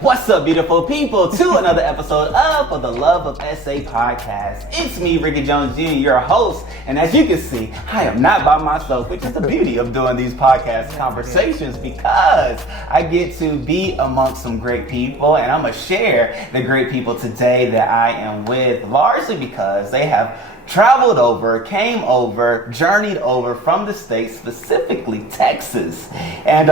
What's up, beautiful people, to another episode of For the Love of SA podcast. It's me, Rickey Jones Jr., your host, and as you can see, I am not by myself, which is the beauty of doing these podcast conversations, because I get to be amongst some great people, and I'm going to share the great people today that I am with, largely because they have traveled over, came over, journeyed over from the States, specifically Texas. And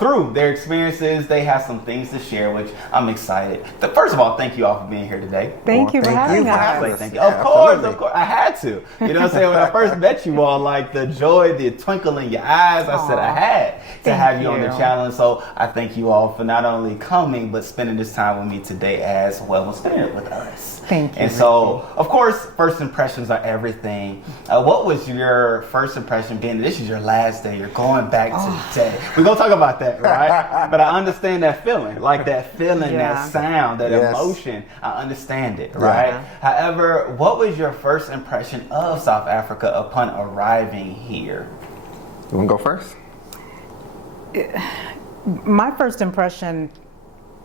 through their experiences, they have some things to share, which I'm excited. First of all, thank you all for being here today. Thank you for having us. Thank you. Of course. I had to. You know what I'm saying? When I first met you all, like the joy, the twinkle in your eyes, I said I had to have you on the channel. And so I thank you all for not only coming, but spending this time with me today as well, spending it with us. Thank you. And so, of course, first impressions are everything. What was your first impression being this is your last day? You're going back to today. We're going to talk about that, right? But I understand that feeling, that sound, that emotion. I understand it, right? Yeah. However, what was your first impression of South Africa upon arriving here? You want to go first? My first impression,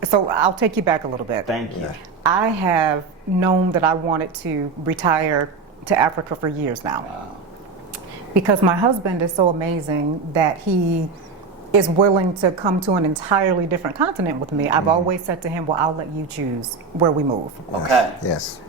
so I'll take you back a little bit. Thank you. I have known that I wanted to retire to Africa for years now. Wow. Because my husband is so amazing that he is willing to come to an entirely different continent with me. I've always said to him, well, I'll let you choose where we move. Okay. Yes.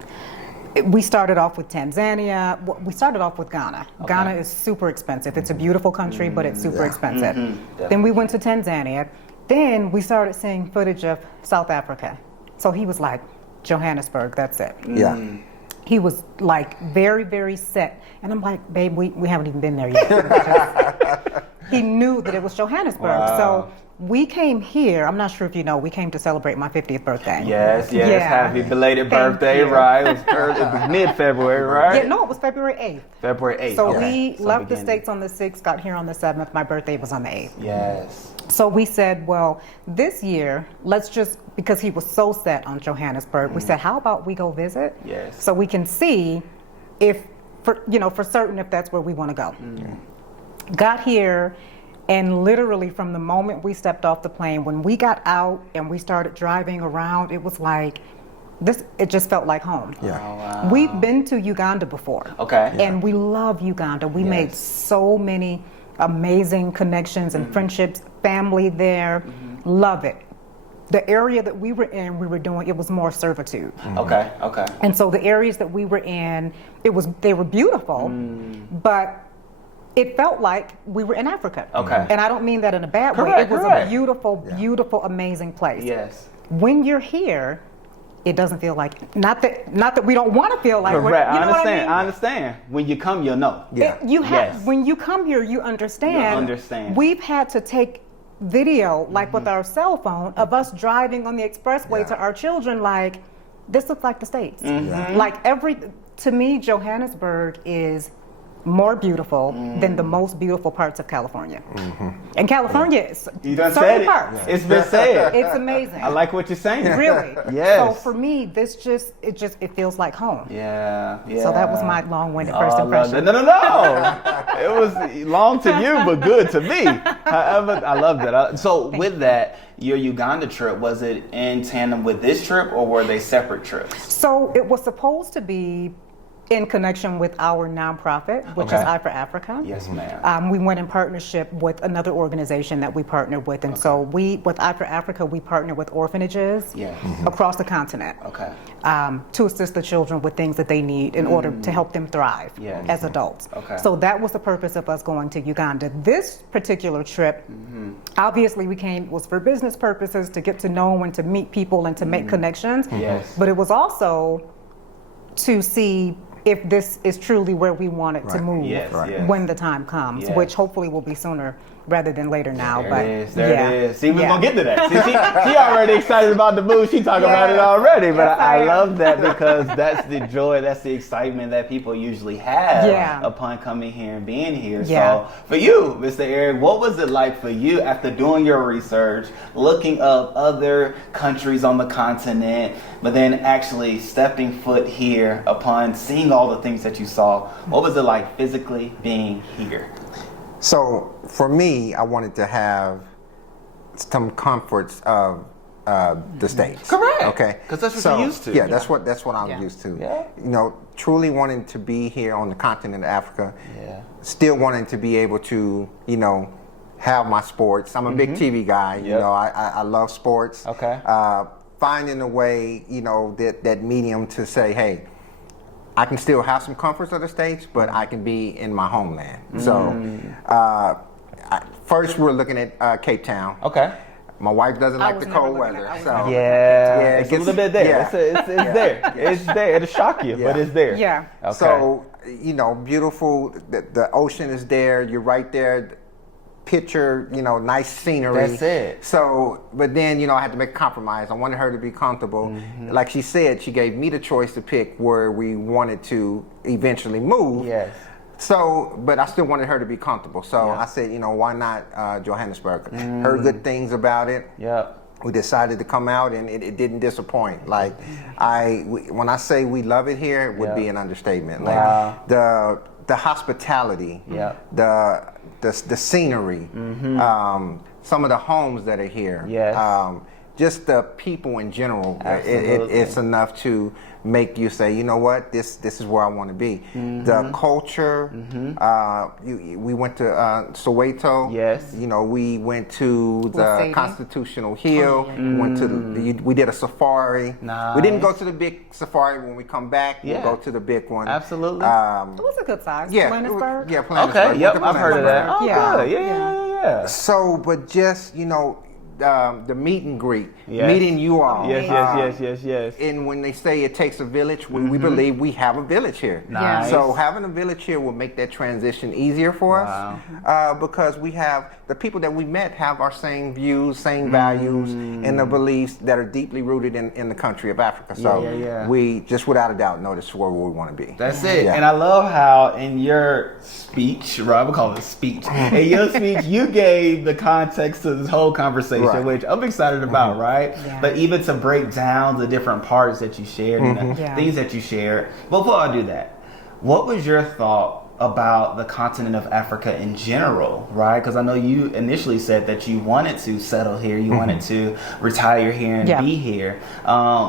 We started off with Tanzania. We started off with Ghana. Okay. Ghana is super expensive. It's a beautiful country, but it's super expensive. Mm-hmm. Then we went to Tanzania. Then we started seeing footage of South Africa. So he was like, Johannesburg, that's it. Yeah. He was like very, very set. And I'm like, babe, we haven't even been there yet. He knew that it was Johannesburg. Wow. So we came here, I'm not sure if you know, we came to celebrate my 50th birthday. Yes. Happy belated Thank birthday, you. right? It was mid-February, right? Yeah, no, it was February 8th. February 8th. So okay. we left the States on the 6th, got here on the 7th. My birthday was on the 8th. Yes. So we said, well, this year, let's just, because he was so set on Johannesburg, we said, how about we go visit? Yes. So we can see if, for certain, if that's where we want to go. Got here, and literally from the moment we stepped off the plane, when we got out and we started driving around, it was like, it just felt like home. Yeah. Oh, wow. We've been to Uganda before. Okay. And we love Uganda. We made so many amazing connections and friendships, family there, love it. The area that we were in, it was more servitude. Okay. And so the areas that we were in, they were beautiful, but it felt like we were in Africa. Okay. And I don't mean that in a bad way. Correct, It was correct. a beautiful, amazing place. Yes. When you're here, it doesn't feel like, not that we don't want to feel like Correct. we're, you know what I mean? I understand. When you come, you'll know. Yeah. When you come here, you understand. We've had to take video, like with our cell phone, of us driving on the expressway to our children, like, this looks like the States. Like to me, Johannesburg is more beautiful than the most beautiful parts of California. And California is You done certain said it. parts. It's been said. It's amazing. I like what you're saying. Really. Yes. So for me, it feels like home. Yeah. So that was my long-winded first impression. No. It was long to you, but good to me. However, I love that. So with that, your Uganda trip, was it in tandem with this trip, or were they separate trips? So it was supposed to be in connection with our nonprofit, which is I for Africa. Yes, ma'am. We went in partnership with another organization that we partnered with. And so with I for Africa, we partner with orphanages across the continent to assist the children with things that they need in order to help them thrive as adults. Okay. So that was the purpose of us going to Uganda. This particular trip, obviously was for business purposes, to get to know and to meet people and to make connections. Yes. But it was also to see if this is truly where we want it to move when the time comes, which hopefully will be sooner rather than later now. There it is. See, we're going to get to that. See, she already excited about the move. She talking about it already. But I love that, because that's the joy, that's the excitement that people usually have upon coming here and being here. So for you, Mr. Eric, what was it like for you after doing your research, looking up other countries on the continent, but then actually stepping foot here upon seeing all the things that you saw? What was it like physically being here? So for me, I wanted to have some comforts of the States. Correct. Okay. Because that's what you're used to. Yeah, that's what I'm used to. Yeah. You know, truly wanting to be here on the continent of Africa. Yeah. Still wanting to be able to, you know, have my sports. I'm a big TV guy. You know, I love sports. Okay. Finding a way, you know, that medium to say, hey, I can still have some comforts of the States, but I can be in my homeland. So, first we're looking at Cape Town. Okay. My wife doesn't like the cold weather, so it's a little bit there. Yeah. It's there. It's there. It'll shock you, but it's there. Yeah. Okay. So, you know, beautiful. The ocean is there. You're right there. Picture, you know, nice scenery. That's it. So, but then, you know, I had to make a compromise. I wanted her to be comfortable. Like she said, she gave me the choice to pick where we wanted to eventually move. Yes. So, but I still wanted her to be comfortable. So I said, you know, why not Johannesburg? Heard good things about it. Yeah. We decided to come out, and it didn't disappoint. Like, when I say we love it here, it would be an understatement. Like the hospitality, the scenery, some of the homes that are here. Yes. Just the people in general, it's enough to make you say, you know what, this is where I want to be. The culture, we went to Soweto. Yes. You know, we went to the Lesedi. Constitutional Hill. We went to we did a safari. Nice. We didn't go to the big safari. When we come back, we'll go to the big one. Absolutely. It was a good size. Johannesburg. Plannisburg. Okay. Yep. I've heard of that. Oh, Yeah. good. Yeah. So, but just, you know, the meet and greet, Yes. meeting you all. Yes. And when they say it takes a village, we believe we have a village here. Nice. So having a village here will make that transition easier for us, because we have the people that we met have our same views, same values, and the beliefs that are deeply rooted in the country of Africa. So we just without a doubt know this is where we want to be. That's it. And I love how in your speech, Rob, I call it speech. In your speech, you gave the context to this whole conversation, which I'm excited about, right? Yeah. But even to break down the different parts that you shared and the things that you shared. Before I do that, what was your thought about the continent of Africa in general, right? Because I know you initially said that you wanted to settle here, you wanted to retire here and be here.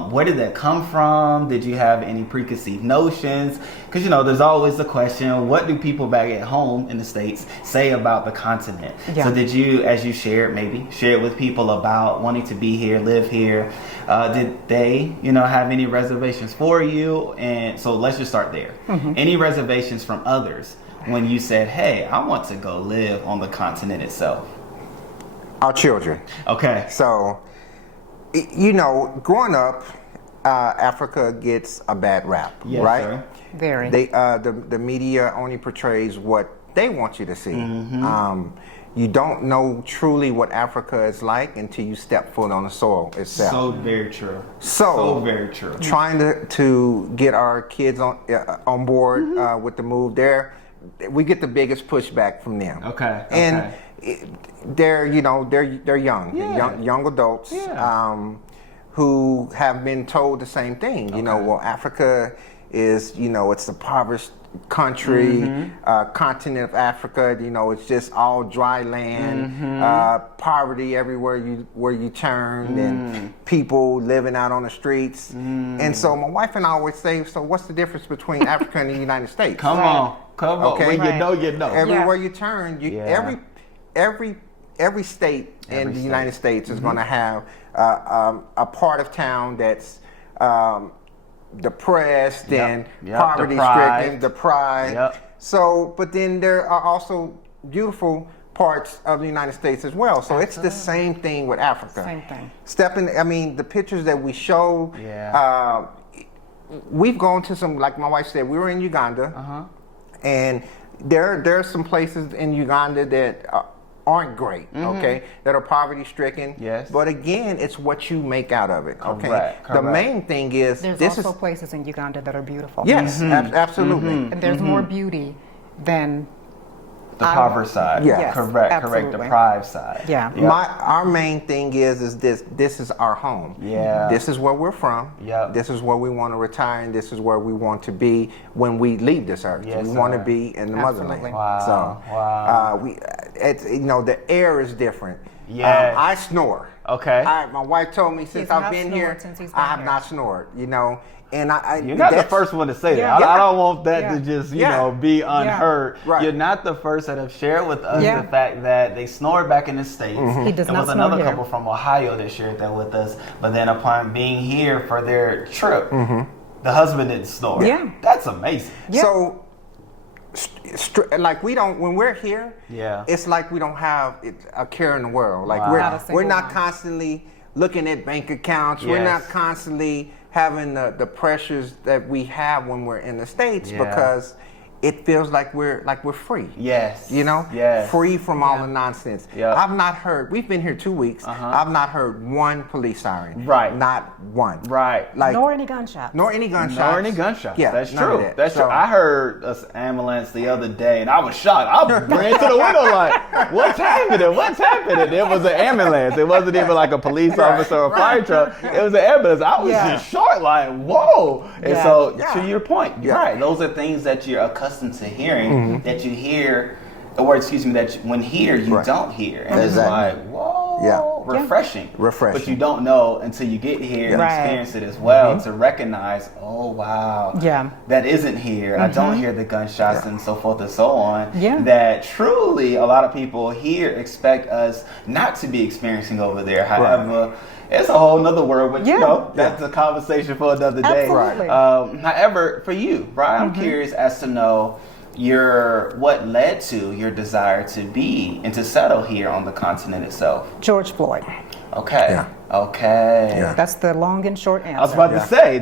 Where did that come from? Did you have any preconceived notions? Because, you know, there's always the question, what do people back at home in the States say about the continent? Yeah. So did you, as you shared, maybe share with people about wanting to be here, live here? Did they, you know, have any reservations for you? And so let's just start there. Any reservations from others when you said, hey, I want to go live on the continent itself? Our children. Okay. So, you know, growing up, Africa gets a bad rap, right? Sir. Very. The media only portrays what they want you to see. You don't know truly what Africa is like until you step foot on the soil itself. So very true. So very true. Trying to get our kids on board with the move there, we get the biggest pushback from them. Okay. And they're young, young adults who have been told the same thing. You know, well, Africa is, you know, it's a impoverished country, continent of Africa. You know, it's just all dry land, poverty everywhere you turn, and people living out on the streets. And so my wife and I always say, so what's the difference between Africa and the United States? Come on. Okay. When you know, you know. Everywhere you turn, every state in the United States is going to have a part of town that's depressed and poverty-stricken, deprived. So, but then there are also beautiful parts of the United States as well. So it's the same thing with Africa. Same thing. The pictures that we show, we've gone to some, like my wife said, we were in Uganda, and there are some places in Uganda that aren't great, okay, that are poverty-stricken. Yes. But again, it's what you make out of it, okay? Correct. The main thing is There's also places in Uganda that are beautiful. Yes, absolutely. And there's more beauty than the impoverished side. Yes, correct. absolutely. Deprived side. Yeah. Our main thing is this is our home. Yeah. This is where we're from. Yeah. This is where we want to retire, and this is where we want to be when we leave this earth. Yes, we want to sir. be in the Absolutely. motherland. Wow. So the air is different. Yes. I snore. Okay. My wife told me since I've been here, I have not snored, you know. And you're not the first one to say that. I don't want that to just, you know, be unheard. Right. You're not the first that have shared with us the fact that they snored back in the States. He does There not was snore another here. couple from Ohio that shared that with us. But then upon being here for their trip, the husband didn't snore. Yeah. That's amazing. Yeah. So, like we don't, when we're here, Yeah. it's like we don't have a care in the world. Like Wow. Not a single we're not one. constantly looking at bank accounts. We're not Yes. constantly having the pressures that we have when we're in the States because it feels like we're free. Yes. You know? Yes. Free from all the nonsense. Yeah. I've not heard, we've been here 2 weeks, I've not heard one police siren. Right. Not one. Right. Like, Nor any gunshots. nor any gunshots. Nor any gunshots. Yeah, That's none of true. that. That's So- true. I heard an ambulance the other day, and I was shocked. I ran to the window like, "What's happening? What's happening?" It was an ambulance. It wasn't even like a police officer or a fire truck. It was an ambulance. I was just shocked, like, "Whoa!" And so, to your point, you're right. Those are things that you're accustomed to hearing, that you hear, or excuse me, that when here you don't hear, and it's like, whoa, refreshing. Refreshing. But you don't know until you get here and experience it as well to recognize, oh wow, that isn't here. I don't hear the gunshots and so forth and so on. That truly a lot of people here expect us not to be experiencing over there. However, it's a whole nother world, but you know, that's a conversation for another day. Absolutely. However, for you, Brian, I'm curious as to know what led to your desire to be and to settle here on the continent itself. George Floyd. Okay. Yeah. Okay. Yeah. That's the long and short answer. I was about to say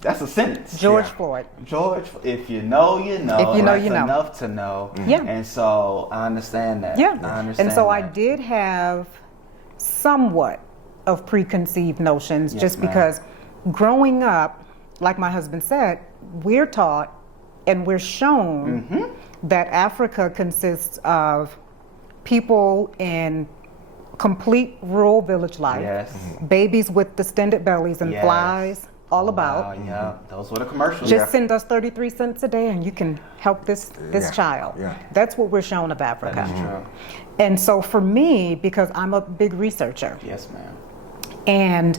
that's a sentence. George Floyd. George, if you know, you know. If you know, That's you know. enough to know. Yeah. And so I understand that. Yeah. I understand And so that. I did have somewhat of preconceived notions just ma'am. because growing up, like my husband said, we're taught and we're shown that Africa consists of people in complete rural village life, Yes. babies with distended bellies and Yes. flies all about. Yeah, those were the commercials. Just send us 33 cents a day and you can help this child. Yeah. That's what we're shown of Africa. That's true. And so for me, because I'm a big researcher, Yes, ma'am. and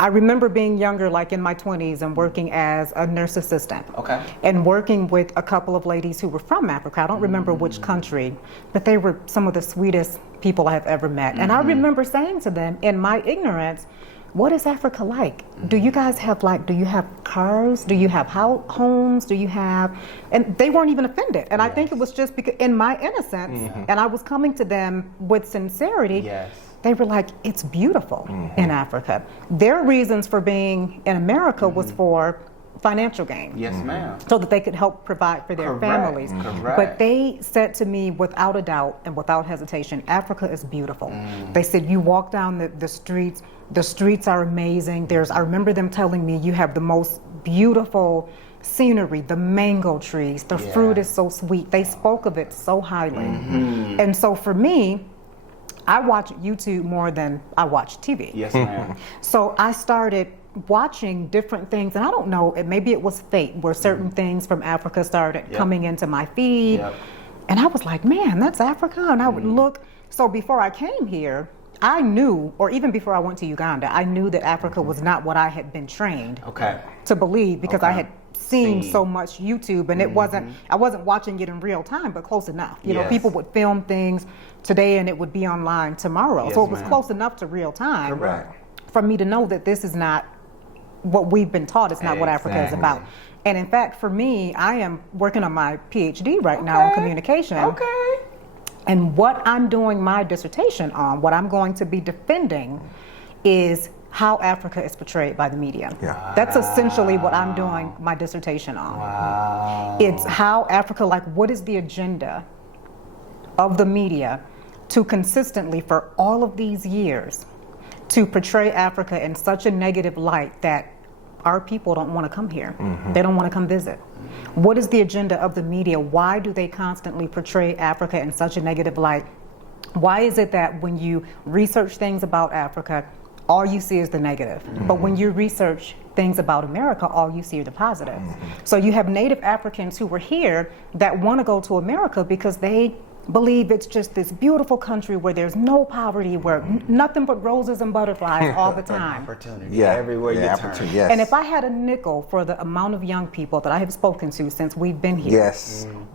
I remember being younger, like in my 20s, and working as a nurse assistant. Okay. And working with a couple of ladies who were from Africa. I don't remember which country, but they were some of the sweetest people I have ever met. And I remember saying to them, in my ignorance, what is Africa like? Do you guys have do you have cars? Do you have homes? Do you have, and they weren't even offended. And I think it was just because in my innocence, and I was coming to them with sincerity, Yes. they were like, it's beautiful in Africa. Their reasons for being in America was for financial gain. Yes, ma'am. So that they could help provide for their families. Correct. But they said to me without a doubt and without hesitation, Africa is beautiful. They said, you walk down the streets are amazing. I remember them telling me you have the most beautiful scenery, the mango trees, the fruit is so sweet. They spoke of it so highly. And so for me, I watch YouTube more than I watch TV. Yes, ma'am. So I started watching different things, and I don't know, maybe it was fate where certain things from Africa started coming into my feed. And I was like, man, that's Africa. And I would look. So before I came here, I knew, or even before I went to Uganda, I knew that Africa was not what I had been trained to believe because I had seen so much YouTube, and it wasn't, I wasn't watching it in real time, but close enough. You know, people would film things today and it would be online tomorrow. So it was close enough to real time for me to know that this is not what we've been taught. It's not what Africa is about. And in fact, for me, I am working on my PhD right now in communication. And what I'm doing my dissertation on, what I'm going to be defending is how Africa is portrayed by the media. That's essentially what I'm doing my dissertation on. It's how Africa, what is the agenda of the media to consistently, for all of these years, to portray Africa in such a negative light that our people don't want to come here. They don't want to come visit. What is the agenda of the media? Why do they constantly portray Africa in such a negative light? Why is it that when you research things about Africa, all you see is the negative? But when you research things about America, all you see are the positive. So you have Native Africans who were here that want to go to America because they believe it's just this beautiful country where there's no poverty, where nothing but roses and butterflies all the time. Opportunity everywhere you turn. Yes. And if I had a nickel for the amount of young people that I have spoken to since we've been here,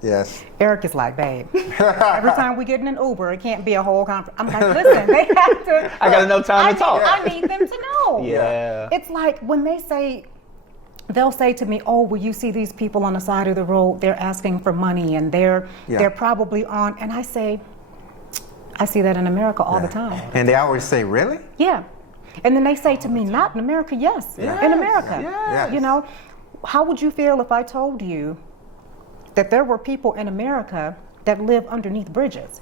yes. Eric is like, babe, every time we get in an Uber, it can't be a whole conference. I'm like, listen, they have to. I got enough time to talk. I need them to know. Yeah. It's like when they'll say to me, oh, well, you see these people on the side of the road, they're asking for money and they're probably on, and I say, I see that in America all the time. And they always say, really? Yeah. And then they say to me, not in America. Yes, in America. Yes. You know, how would you feel if I told you that there were people in America that live underneath bridges?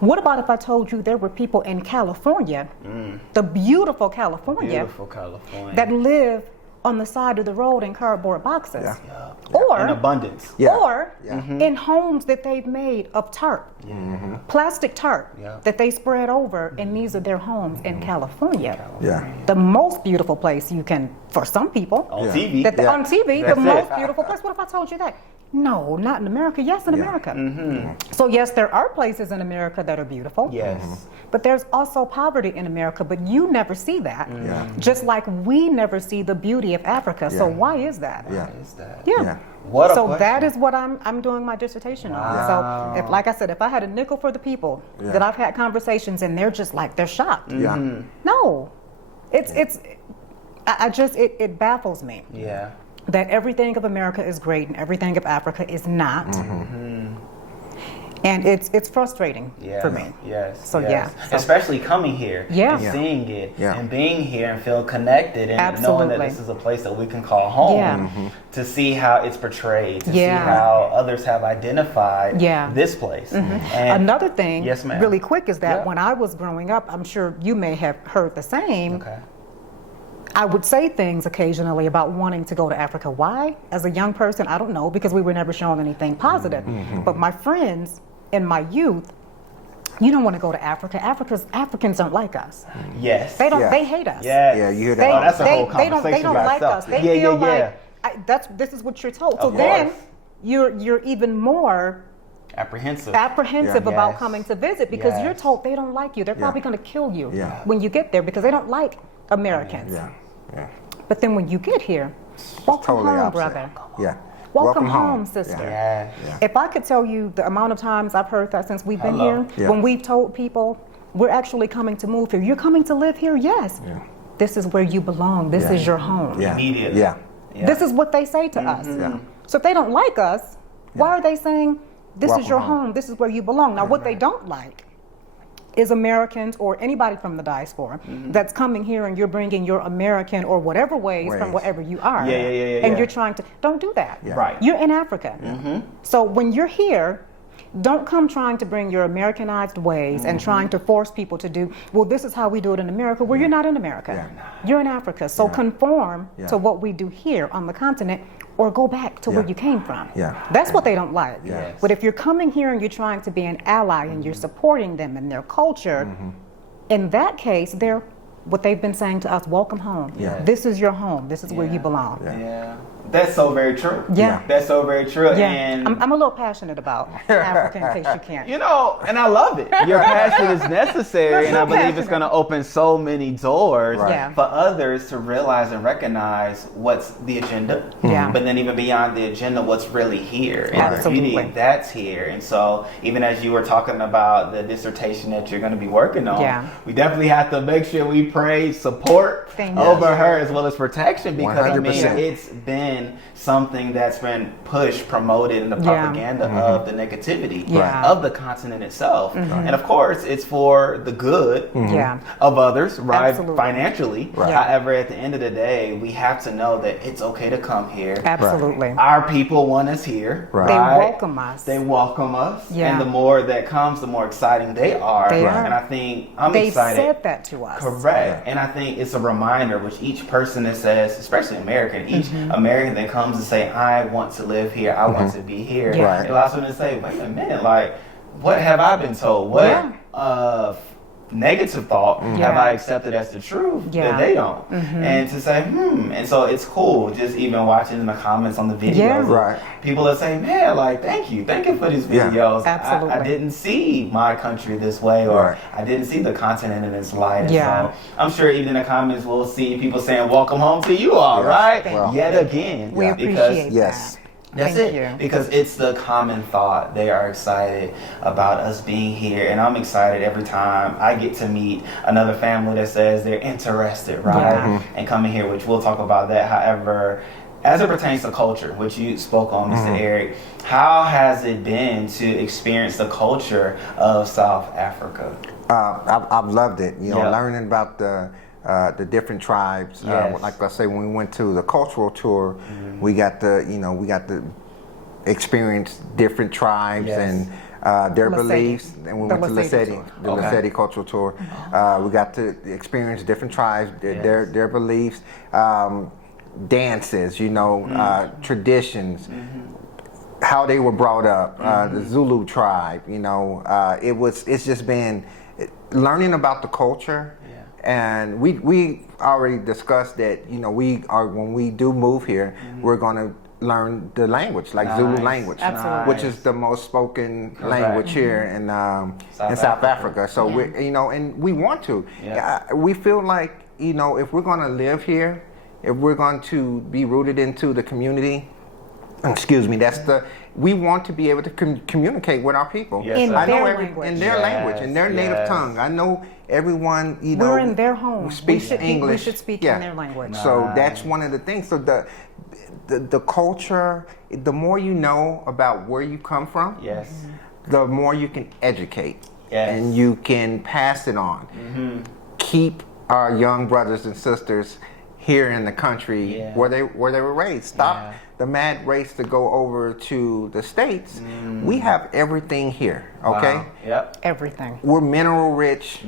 What about if I told you there were people in California, the beautiful California, that live on the side of the road in cardboard boxes, or in abundance, or in homes that they've made of tarp, plastic tarp that they spread over, and these are their homes in California. The most beautiful place you can, for some people, on TV, on TV, the most beautiful place. What if I told you that? No, not in America. Yes, in America. So yes, there are places in America that are beautiful. Yes. But there's also poverty in America, but you never see that. Just like we never see the beauty of Africa. So why is that? What a so question. that is what I'm doing my dissertation on. So if, like I said, if I had a nickel for the people that I've had conversations and they're just like, they're shocked. No, it baffles me. That everything of America is great and everything of Africa is not. And it's frustrating for me. So especially coming here and seeing it and being here and feel connected and knowing that this is a place that we can call home, to see how it's portrayed, to see how others have identified this place. And another thing, yes, ma'am, really quick, is that when I was growing up, I'm sure you may have heard the same. I would say things occasionally about wanting to go to Africa. Why? As a young person, I don't know, because we were never shown anything positive. But my friends in my youth, you don't want to go to Africa. Africans don't like us. Yes. They don't. They hate us. Yes. You hear that? That's a whole conversation. They don't like us. They feel like this is what you're told. So then you're even more apprehensive about coming to visit, because you're told they don't like you. They're probably going to kill you when you get there, because they don't like Americans. But then when you get here, welcome home, brother. Welcome home, sister. If I could tell you the amount of times I've heard that since we've been here, when we've told people we're actually coming to move here, you're coming to live here, yes. This is where you belong. This is your home. Immediately. This is what they say to us. So if they don't like us, why are they saying this is your home, this is where you belong? Now, what they don't like is Americans or anybody from the diaspora that's coming here and you're bringing your American or whatever ways from wherever you are. And you're trying to, don't do that. You're in Africa. So when you're here, don't come trying to bring your Americanized ways and trying to force people to do, well, this is how we do it in America. Well, you're not in America. You're in Africa. So conform to what we do here on the continent, or go back to where you came from. That's what they don't like. But if you're coming here and you're trying to be an ally and you're supporting them and their culture, in that case, they're what they've been saying to us, welcome home. This is your home. This is where you belong. That's so very true. That's so very true. And I'm a little passionate about Africa, in case you can't. You know, and I love it. Your passion is necessary, and I believe it's going to open so many doors for others to realize and recognize what's the agenda. But then even beyond the agenda, what's really here and the beauty that's here. And so even as you were talking about the dissertation that you're going to be working on, we definitely have to make sure we pray support over her as well as protection, because 100%. I mean, it's been something that's been pushed, promoted in the propaganda of the negativity of the continent itself. And of course, it's for the good of others, right? Financially. However, at the end of the day, we have to know that it's okay to come here. Our people want us here. They welcome us. They welcome us. And the more that comes, the more exciting they are. And I think I'm excited. They said that to us. Correct. And I think it's a reminder, which each person that says, especially American, each American that comes to say, I want to live here, I want to be here. It allows them to say, wait a minute, like, what have I been told? What negative thought have I accepted as the truth that they don't? And to say, and so it's cool just even watching in the comments on the videos. People are saying, man, like, thank you for these videos. Absolutely. I didn't see my country this way, or I didn't see the continent in this light. And so I'm sure even in the comments we'll see people saying, welcome home to you all, right? Well, yet again. We appreciate that. That's Thank it. you. Because it's the common thought. They are excited about us being here. And I'm excited every time I get to meet another family that says they're interested, right? And coming here, which we'll talk about that. However, as it pertains to culture, which you spoke on, Mr. Eric, how has it been to experience the culture of South Africa? I've loved it. Learning about the different tribes. Like I say, when we went to the cultural tour, we got to experience different tribes and their beliefs. And we went to Lesedi cultural tour. We got to experience different tribes, their beliefs, dances, traditions, how they were brought up, the Zulu tribe. It's just been learning about the culture. And we already discussed that, when we do move here, we're going to learn the language, like Zulu language, which is the most spoken language here in South Africa. So and we want to. We feel like, if we're going to live here, if we're going to be rooted into the community, we want to be able to communicate with our people. In their language. In their language, in their native tongue. I know everyone, we're in their home. Speaks English. We should speak in their language. So that's one of the things. So the culture, the more you know about where you come from, the more you can educate. And you can pass it on. Keep our young brothers and sisters here in the country where they were raised. Stop the mad race to go over to the States. We have everything here, okay? Wow. Yep. Everything. We're mineral rich,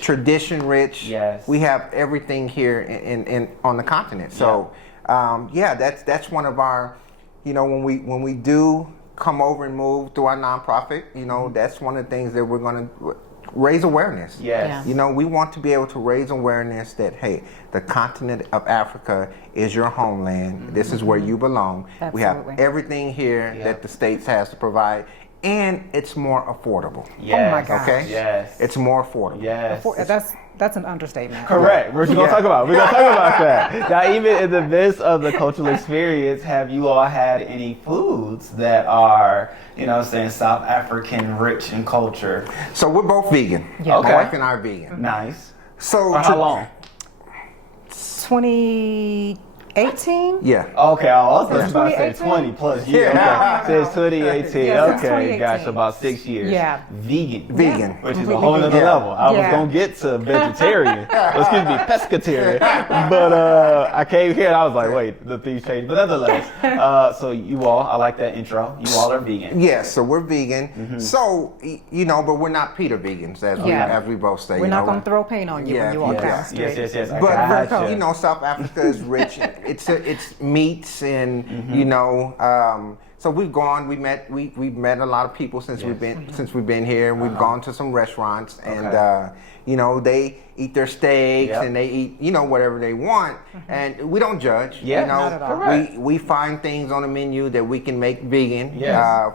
tradition rich. Yes. We have everything here in on the continent. So that's one of our, when we do come over and move through our nonprofit, that's one of the things that we're going to raise awareness. Yes. We want to be able to raise awareness that, hey, the continent of Africa is your homeland. This is where you belong. Absolutely. We have everything here that the States has to provide, and it's more affordable. Oh my gosh. Okay? Yes. It's more affordable. Yes. That's an understatement. Correct. We're going to talk about that. Now, even in the midst of the cultural experience, have you all had any foods that are, South African rich in culture? So we're both vegan. Yeah. Okay. My wife and I are vegan. Nice. So for how long? 2018? Yeah. Okay, I was about to say 20 plus years. Okay. So it's 2018. Yes, okay, 2018. gosh, about 6 years. Yeah. Vegan. Which is a whole other level. I was going to get to vegetarian. Excuse me, pescatarian. But I came here and I was like, wait, the things changed. But nonetheless, so you all, I like that intro. You all are vegan. Yes, so we're vegan. So, but we're not Peter vegans, as we both say. We're not going to throw paint on you when you walk down the street. Yes. But, South Africa is rich. It's meats and so we've gone. We've met a lot of people since we've been here. And we've gone to some restaurants and they eat their steaks and they eat whatever they want, and we don't judge. Not at all. We find things on the menu that we can make vegan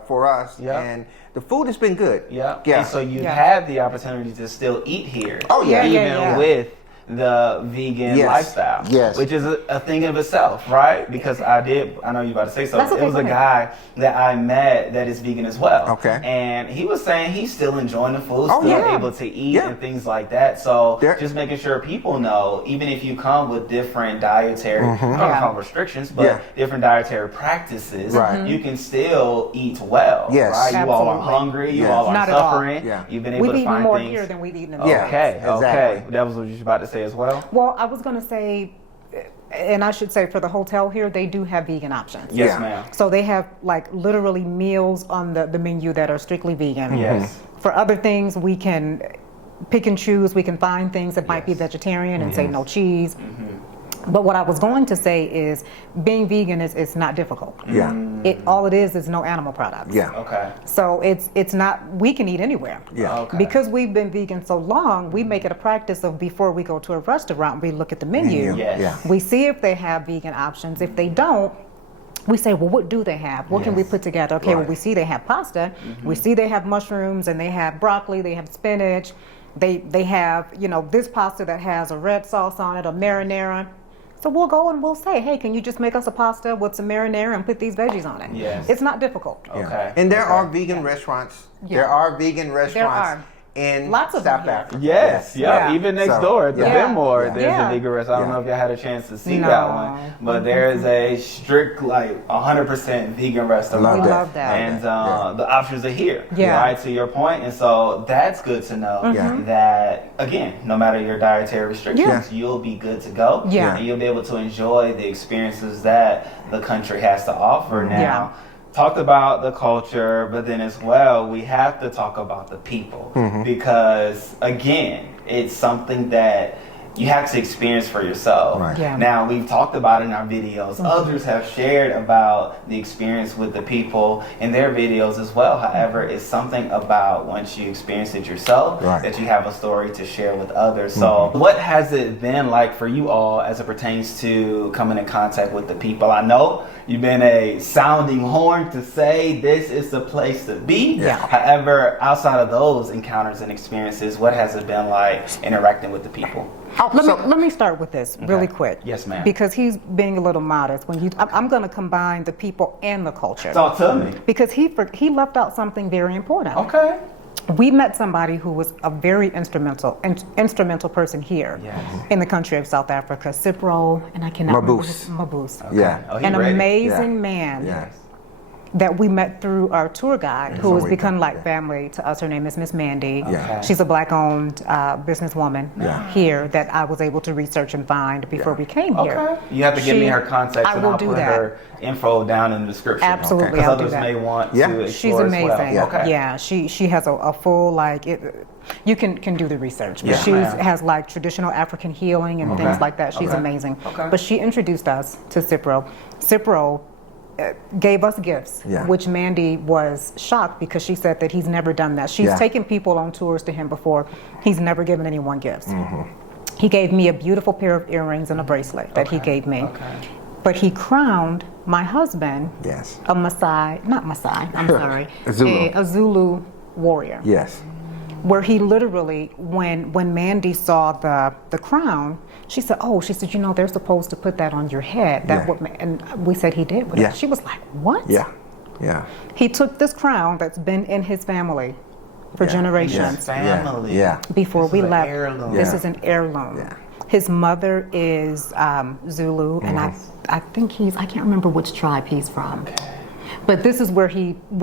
for us, and the food has been good. Yeah. And so you've had the opportunity to still eat here. Oh yeah. Even with the vegan lifestyle, which is a thing of itself, right? Because I know you about to say something. It was a guy that I met that is vegan as well. Okay. And he was saying he's still enjoying the food, able to eat and things like that. So just making sure people know, even if you come with different dietary, I don't call them restrictions, but different dietary practices, you can still eat well, right? You all are hungry, you all are suffering, you've been able to find things. We've eaten more here than we've eaten in the Okay. That was what you were about to say as well? Well, I was going to say, and I should say for the hotel here, they do have vegan options. Yes, ma'am. So they have literally meals on the menu that are strictly vegan. Yes. For other things, we can pick and choose. We can find things that might be vegetarian and say no cheese. But what I was going to say is being vegan is not difficult. Yeah. All it is no animal products. Yeah. Okay. So it's not, we can eat anywhere. Yeah. Okay. Because we've been vegan so long, we make it a practice of before we go to a restaurant, we look at the menu. Yes. Yeah. We see if they have vegan options. If they don't, we say, well, what do they have? What can we put together? Okay, well, we see they have pasta. We see they have mushrooms, and they have broccoli, they have spinach. They have, this pasta that has a red sauce on it, a marinara. So we'll go and we'll say, hey, can you just make us a pasta with some marinara and put these veggies on it? Yes. It's not difficult. Yeah. Okay. And there are vegan restaurants. Yeah. There are vegan restaurants There are. in Lots of South them here. Africa. Yes, yeah. Yeah. Even next So, door at the yeah. Benmore, Yeah. there's Yeah. a vegan restaurant. I don't Yeah. know if y'all had a chance to see No. that one, but there is a strict, 100% vegan restaurant. Love We that. love that. And Yeah. the options are here, Yeah. right, to your point. And so that's good to know Yeah. that, again, no matter your dietary restrictions, you'll be good to go. Yeah. And you'll be able to enjoy the experiences that the country has to offer now. Yeah. Talked about the culture, but then as well, we have to talk about the people because, again, it's something that you have to experience for yourself. Right. Yeah. Now, we've talked about it in our videos. Others have shared about the experience with the people in their videos as well. However, it's something about once you experience it yourself Right. that you have a story to share with others. So what has it been like for you all as it pertains to coming in contact with the people? I know you've been a sounding horn to say this is the place to be. Yeah. However, outside of those encounters and experiences, what has it been like interacting with the people? Let me start with this really quick. Yes, ma'am. Because he's being a little modest. I'm going to combine the people and the culture. Talk to me. Because he left out something very important. Okay. We met somebody who was a very instrumental person here Yes. in the country of South Africa, Cipro, and I cannot remember his Mabuse. Yeah. Oh, he An ready. amazing Yeah. man Yeah. that we met through our tour guide, who So has we become got- like yeah. family to us. Her name is Miss Mandy. Yeah. She's a black-owned businesswoman Yeah. here that I was able to research and find before Yeah. we came here. Okay. You have to give me her contact, I and will I'll do put that. her info down in the description. Absolutely, Because I'll do others that. may want Yeah. to She's explore amazing. as well. Yeah. Okay. Yeah, she has a full you can do the research, but Yeah. she Yeah. has like traditional African healing and things like that. She's Okay. amazing. Okay. But she introduced us to Cipro. Cipro gave us gifts, Yeah. which Mandy was shocked because she said that he's never done that. She's Yeah. taken people on tours to him before. He's never given anyone gifts. He gave me a beautiful pair of earrings and a bracelet that he gave me. Okay. But he crowned my husband Yes. a Maasai, not Maasai, I'm sorry, A Zulu. a Zulu warrior. Yes. Where he literally, when Mandy saw the crown, she said, they're supposed to put that on your head. Yeah. And we said he did. But Yeah. she was like, what? Yeah. Yeah. He took this crown that's been in his family for Yeah. generations. Family. Yeah. Before This we is an left. heirloom. This Yeah. is an heirloom. Yeah. His mother is Zulu, and I think I can't remember which tribe he's from. But this is where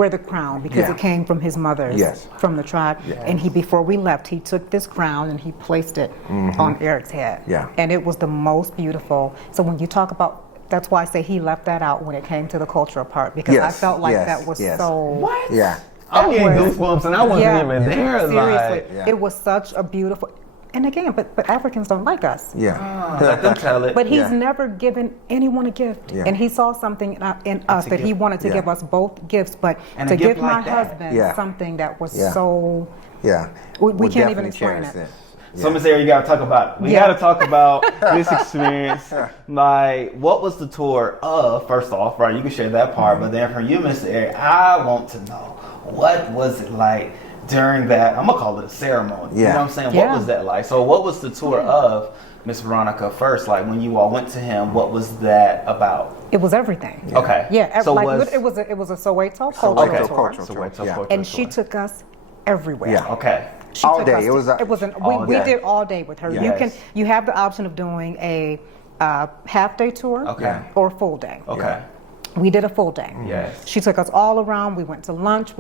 the crown, because Yeah. it came from his mother's, Yes. from the tribe. Yes. And before we left, he took this crown and he placed it on Eric's head. Yeah. And it was the most beautiful. So when you talk about, that's why I say he left that out when it came to the cultural part, because I Yes, felt like yes, that was yes. so. What? Yeah. I'm That getting was- goosebumps, and I wasn't Yeah. even there. Seriously, Like, Yeah. it was such a beautiful. And again, but Africans don't like us. Yeah. let them tell it. But he's Yeah. never given anyone a gift, Yeah. and he saw something in us that he gift. wanted to Yeah. give us both gifts, but And to a give gift my like that. husband Yeah. something that was Yeah. so. Yeah. We We'll can't even definitely explain cherish it. So, Miss Air, you gotta talk about it. We Yeah. gotta talk about this experience. Like, what was the tour of? First off, right? You can share that part, but then for you, Miss Air, I want to know what was it like during that? I'm gonna call it a ceremony. You know Yeah. what I'm saying? Yeah. What was that like? So, what was the tour of Miss Veronica first? Like, when you all went to him, what was that about? It was everything. Okay. Yeah, So like was it was a Soweto Soweto cultural okay. tour, cultural So tour. wait till Yeah. cultural and she tour. took us everywhere. Yeah. Okay. She All took day. us It was all we day. did all day with her. Yes. You have the option of doing a half day tour Okay. or full day. Okay. We did a full day. Yes. She took us all around. We went to lunch.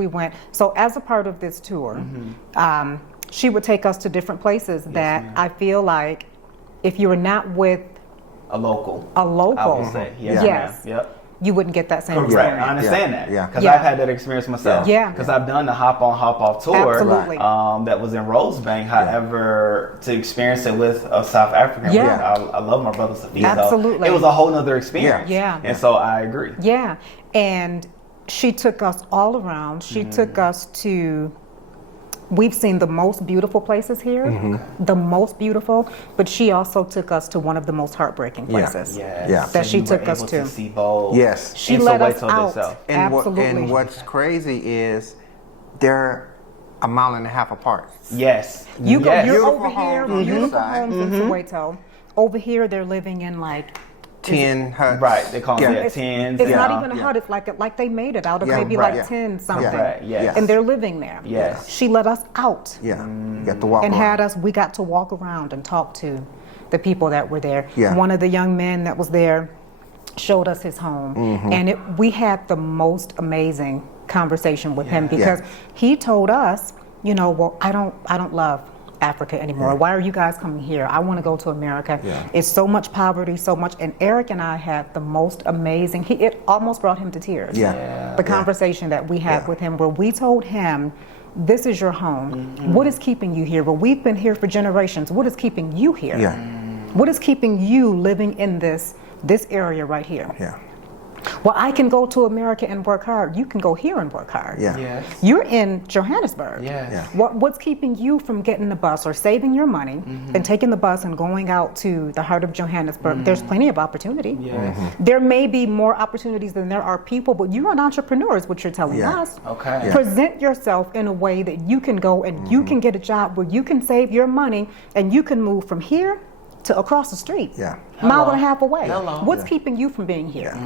So as a part of this tour, she would take us to different places that ma'am. I feel like if you were not with A local. a local, I would say. Yes. Yes. Ma'am. Yep. you wouldn't get that same Correct. experience. I understand that. Yeah. Because Yeah. I've had that experience myself. Yeah. Because I've done the hop on, hop off tour. Absolutely. That was in Rosebank. However, to experience it with a South African, Yeah. I love my brother Sophia. Absolutely. So it was a whole nother experience. Yeah. And so I agree. Yeah. And she took us all around. She took us to, we've seen the most beautiful places here, the most beautiful, but she also took us to one of the most heartbreaking places that she took us to. See both. Yes. She let us out. And Absolutely. What's crazy is they're a mile and a half apart. Yes. You're Beautiful over here, homes on your beautiful side. homes in Soweto. Over here, they're living in like 10 huts. Right. They call them It's, tens. it's not even a hut. It's like they made it out of maybe like 10 something, Right. Yes. and they're living there. Yes. She let us out. Yeah. You got to walk And around. we got to walk around and talk to the people that were there. Yeah. One of the young men that was there showed us his home, and we had the most amazing conversation with him because he told us, well, I don't love Africa anymore. Why are you guys coming here? I want to go to America. It's so much poverty, so much. And Eric and I had the most amazing, it almost brought him to tears. The conversation that we had with him, where we told him, this is your home. What is keeping you here? Well, we've been here for generations. What is keeping you here? What is keeping you living in this area right here? Well, I can go to America and work hard. You can go here and work hard. Yes. You're in Johannesburg. What's keeping you from getting the bus or saving your money and taking the bus and going out to the heart of Johannesburg? There's plenty of opportunity. There may be more opportunities than there are people, but you're an entrepreneur is what you're telling us. Okay. Present yourself in a way that you can go and you can get a job where you can save your money and you can move from here to across the street, mile and a half away. What's keeping you from being here?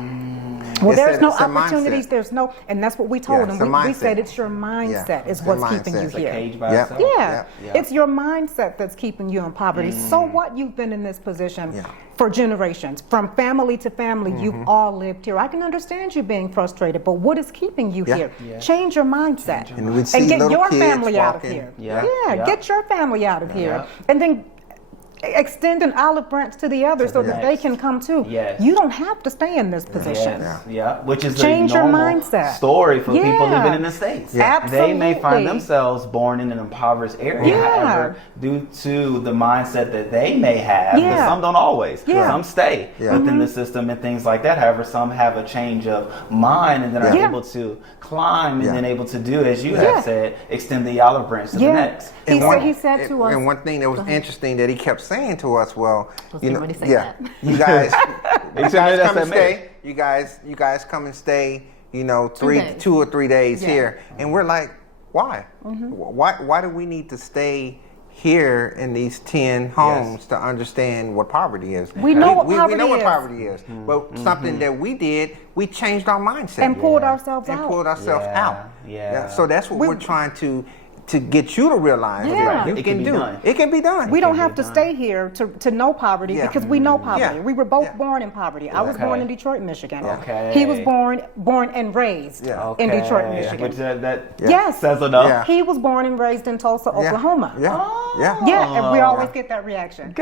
Well, there's no opportunities. There's no, and that's what we told him. We said it's your mindset is what's keeping you here. It's your mindset that's keeping you in poverty. So what? You've been in this position for generations, from family to family. You've all lived here. I can understand you being frustrated, but what is keeping you here? Change your mindset and get your family out of here. Get your family out of here, and then extend an olive branch to the others so that they can come too. You don't have to stay in this position. Which is change the your normal mindset story for people living in the States. Absolutely. They may find themselves born in an impoverished area, however, due to the mindset that they may have, but some don't always. Some stay within the system and things like that. However, some have a change of mind and then are able to climb and then able to do, as you have said, extend the olive branch to the next. He said to us, and one thing that was interesting that he kept saying to us, you guys, you guys come and stay, 2 or 3 days here, and we're like, why? Why do we need to stay here in these 10 homes to understand what poverty is? We know what poverty is. We know what poverty is, but something that we did, we changed our mindset and pulled ourselves out. So that's what we're trying to get you to realize that you can do. It can be done. We don't have to stay here to know poverty because we know poverty. We were both born in poverty. I was born in Detroit, Michigan. He was born and raised in Detroit, Michigan. Which that says enough. He was born and raised in Tulsa, Oklahoma. And we always get that reaction.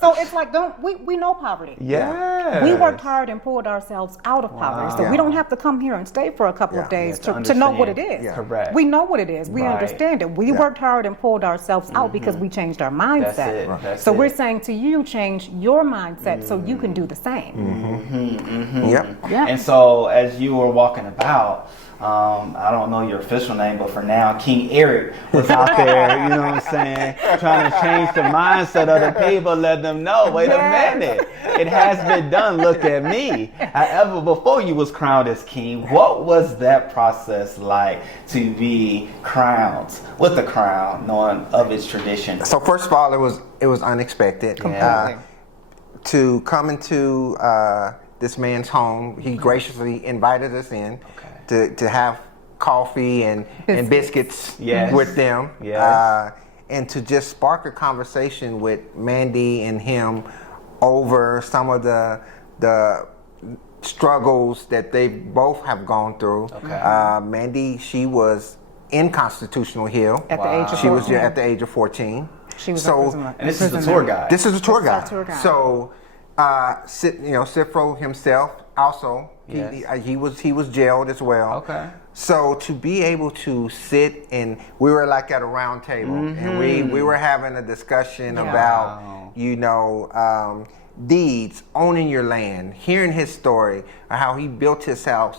So it's like, we know poverty. We worked hard and pulled ourselves out of poverty. So we don't have to come here and stay for a couple of days to know what it is. Correct. We know what it is. We understand it. We worked hard and pulled ourselves out because we changed our mindset. So we're saying to you, change your mindset so you can do the same. And so as you were walking about, I don't know your official name, but for now, King Eric was out there, you know what I'm saying, trying to change the mindset of the people, let them know, wait a minute, it has been done, look at me. However, before you was crowned as king, what was that process like to be crowned with the crown, knowing of its tradition? So first of all, it was unexpected. To come into this man's home, he graciously invited us in. To have coffee and biscuits with them, and to just spark a conversation with Mandy and him over some of the struggles that they both have gone through. Mandy, she was in Constitutional Hill at the age of 14. She was at the age of 14. She was and this is the tour guide. This is the tour guide. So Cifro himself also, he was jailed as well. Okay. So to be able to sit and we were like at a round table and we were having a discussion about, deeds, owning your land, hearing his story, how he built his house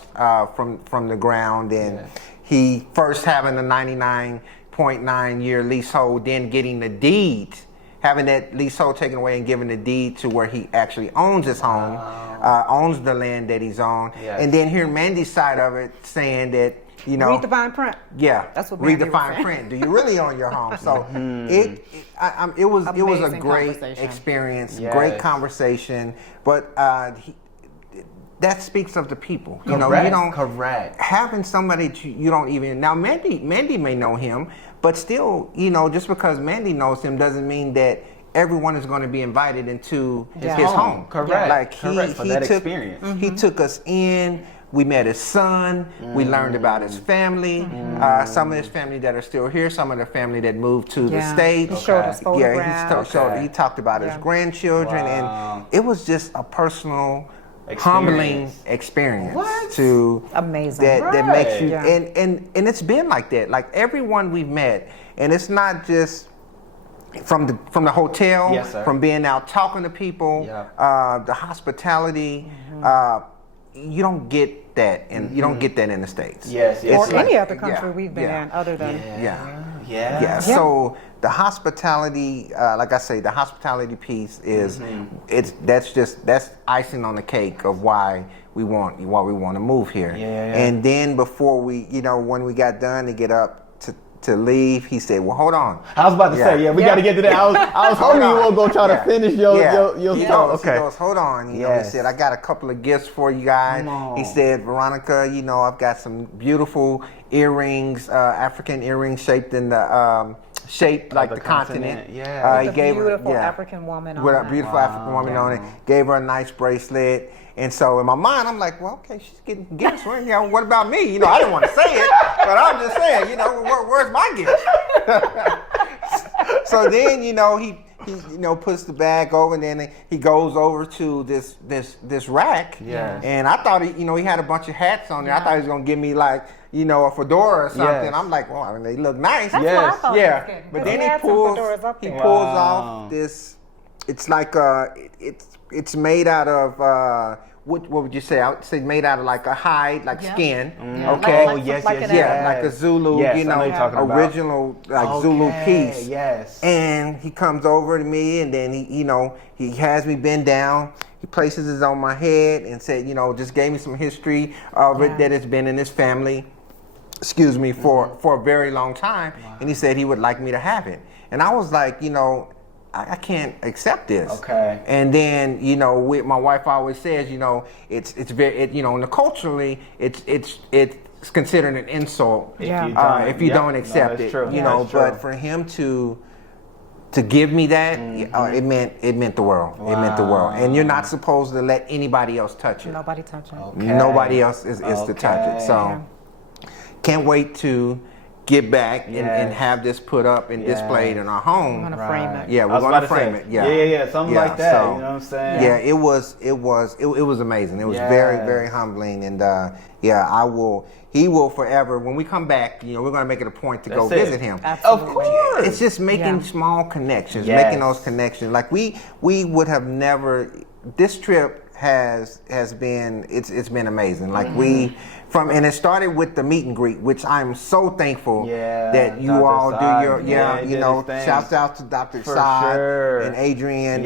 from the ground, and he first having a 99.9 year leasehold, then getting the deed, having that leasehold taken away and giving the deed to where he actually owns his home, owns the land that he's on, and then hearing Mandy's side of it, saying that, read the fine print. Yeah, that's what read the fine print. Do you really own your home? So it was a great experience, great conversation. But that speaks of the people. Correct. Having somebody you don't even now. Mandy may know him, but still, just because Mandy knows him doesn't mean that everyone is going to be invited into his home. Correct. Like he took us in. We met his son. We learned about his family. Some of his family that are still here. Some of the family that moved to the States. He showed us photographs. He talked about his grandchildren, and it was just a personal, humbling experience. Amazing. That makes you, and it's been like that. Like everyone we've met, and it's not just from the hotel, from being out talking to people, the hospitality. You don't get that, and you don't get that in the States. Or any other country we've been in, other than So the hospitality, like I say, the hospitality piece is that's icing on the cake of why we want to move here. And then before when we got done to get up to leave, he said, "Well, hold on." I was about to say, we got to get to that. I was hoping you won't go try to finish your stuff. He goes, "Hold on." He said, "I got a couple of gifts for you guys." He said, "Veronica, I've got some beautiful earrings, African earrings shaped in the shaped like the continent." He gave her a beautiful African woman on it. With a beautiful African woman on it. Gave her a nice bracelet. And so in my mind, I'm like, well, okay, she's getting gifts. What about me? I didn't want to say it, but I'm just saying, where's my gift? So then, he puts the bag over, and then he goes over to this rack. And I thought he had a bunch of hats on there. I thought he was gonna give me like, a fedora or something. I'm like, well, they look nice. That's what I thought he was getting. But then he pulls off this. It's like it's made out of. What would you say? I would say made out of like a hide, like skin. Okay. Like a Zulu, original Zulu piece. And he comes over to me, and then he has me bend down. He places it on my head and said, just gave me some history of it that it's been in his family. For a very long time. And he said he would like me to have it. And I was like, I can't accept this. Okay. And then, my wife always says, it's very, culturally, it's considered an insult if you don't accept it. True. But for him to give me that, it meant the world. It meant the world. And you're not supposed to let anybody else touch it. Nobody touch it. Okay. Nobody else is to touch it. So can't wait to get back and have this put up and displayed in our home. We're gonna frame it. Yeah, we're gonna frame it. Something like that. So, you know what I'm saying? Yeah, it was amazing. It was very, very humbling, and he will forever. When we come back, we're gonna make it a point to go visit him. Absolutely. Of course. It's just making small connections, making those connections. Like we would have never. This trip has been it's been amazing. Like and it started with the meet and greet, which I'm so thankful that you Dr. all Saad, do your shouts out to Dr. Saad and Adrian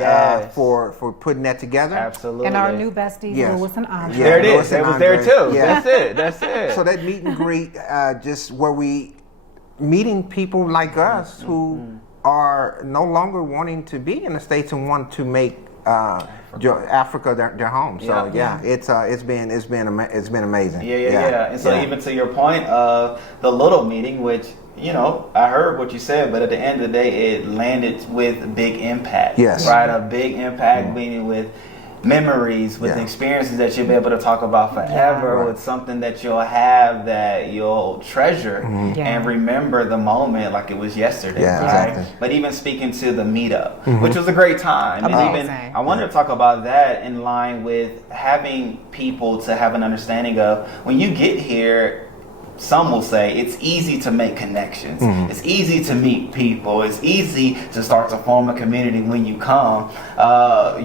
for putting that together. Absolutely. And our new besties, Louis and Andre. There it is. It was there too. Yeah. That's it. So that meet and greet, just where we meeting people like us who are no longer wanting to be in the States and want to make Africa their home. So it's been amazing. And so even to your point of the little meeting, which I heard what you said, but at the end of the day, it landed with big impact. Yes. Right, a big impact meaning with memories, with the experiences that you'll be able to talk about forever, with something that you'll have that you'll treasure and remember the moment like it was yesterday. Right? But even speaking to the meetup, which was a great time, and even I wanted to talk about that in line with having people to have an understanding of when you get here. Some will say it's easy to make connections. It's easy to meet people. It's easy to start to form a community when you come.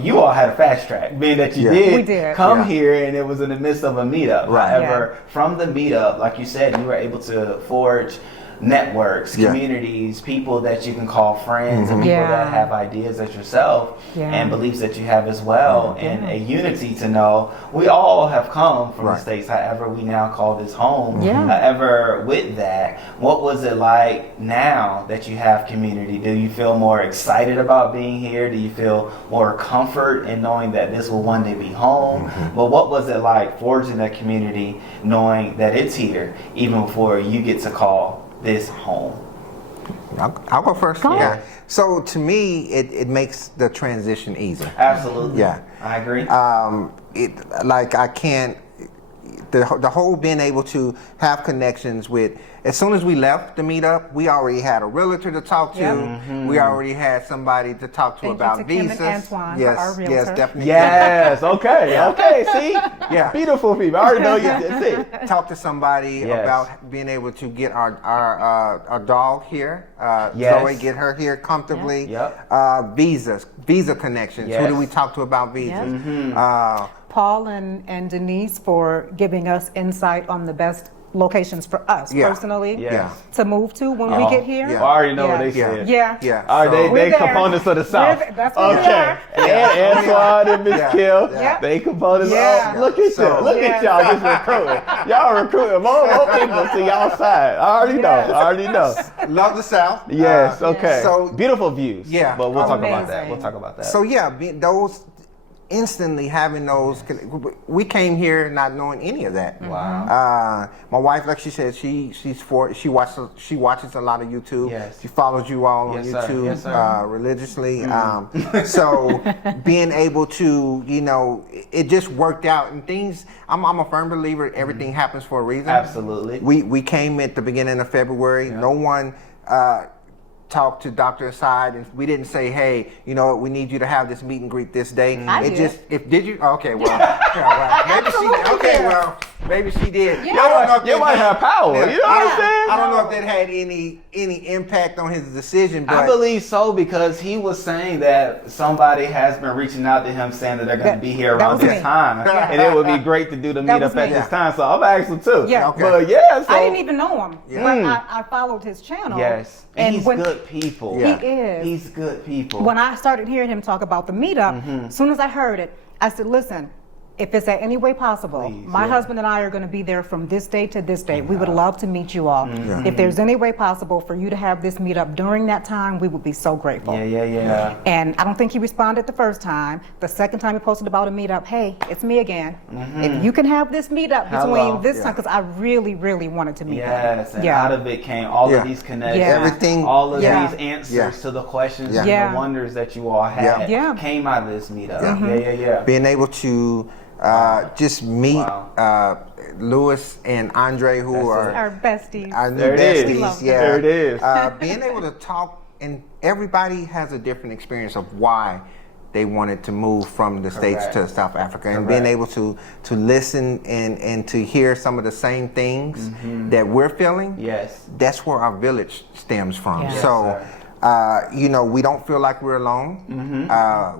You all had a fast track, being that you did come here, and it was in the midst of a meetup. However, from the meetup, like you said, you were able to forge networks, communities, people that you can call friends, and people that have ideas as yourself and beliefs that you have as well, and a unity to know we all have come from the States, however we now call this home. However, with that, what was it like now that you have community? Do you feel more excited about being here? Do you feel more comfort in knowing that this will one day be home? Well, what was it like forging that community, knowing that it's here even before you get to call this home? I'll go first. So to me, it makes the transition easier. Absolutely. I agree. The whole being able to have connections with, as soon as we left the meetup, we already had a realtor to talk to. We already had somebody to talk to about visas. Yes, definitely. Yes, okay, see? Beautiful people. I already know you. That's it. Talk to somebody about being able to get our dog here. Zoe, get her here comfortably. Visa connections. Who do we talk to about visas? Paul and Denise for giving us insight on the best locations for us personally to move to when we get here. I already know what they said. They there. components of the South. That's what we are. And Antoine and Miss Kill, they components. Look at y'all. Look at y'all just recruiting. Y'all recruiting more people to y'all side. I already know. Love the South. Yes, okay. So beautiful views. But we'll talk about that. So those instantly having those, we came here not knowing any of that. Wow. My wife, like she said, she watches a lot of YouTube. She follows you all on YouTube religiously. So being able to, it just worked out, and things. I'm a firm believer everything happens for a reason. Absolutely. We came at the beginning of February. No one talked to Dr. Asad, and we didn't say, hey, we need you to have this meet and greet this day. Did you? Okay, well, maybe she did. You might have power. You know what I'm saying? I don't know if that had any impact on his decision, but I believe so, because he was saying that somebody has been reaching out to him saying that they're going to be here around this time, and it would be great to do the meetup at this time. So I'm asking too. But so I didn't even know him, but I followed his channel. And he's good people. He is. He's good people. When I started hearing him talk about the meetup, as soon as I heard it, I said, listen, if it's at any way possible, my husband and I are going to be there from this day to this day. We would love to meet you all. If there's any way possible for you to have this meetup during that time, we would be so grateful. And I don't think he responded the first time. The second time he posted about a meetup, hey, it's me again. If you can have this meetup between this time, because I really, really wanted to meet him. And out of it came all of these connections, everything, all of these answers to the questions and the wonders that you all had came out of this meetup. Being able to just meet Louis and Andre, who are our besties. Our new besties. There it is. Being able to talk, and everybody has a different experience of why they wanted to move from the States to South Africa, and being able to listen and to hear some of the same things that we're feeling. That's where our village stems from. So we don't feel like we're alone.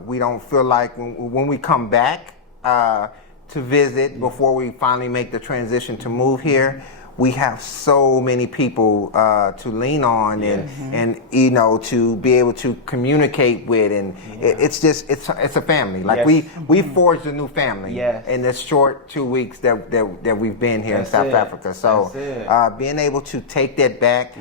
We don't feel like when we come back to visit before we finally make the transition to move here, we have so many people to lean on and to be able to communicate with, and it's a family. Like we forged a new family in this short 2 weeks that we've been here in South Africa. So being able to take that back,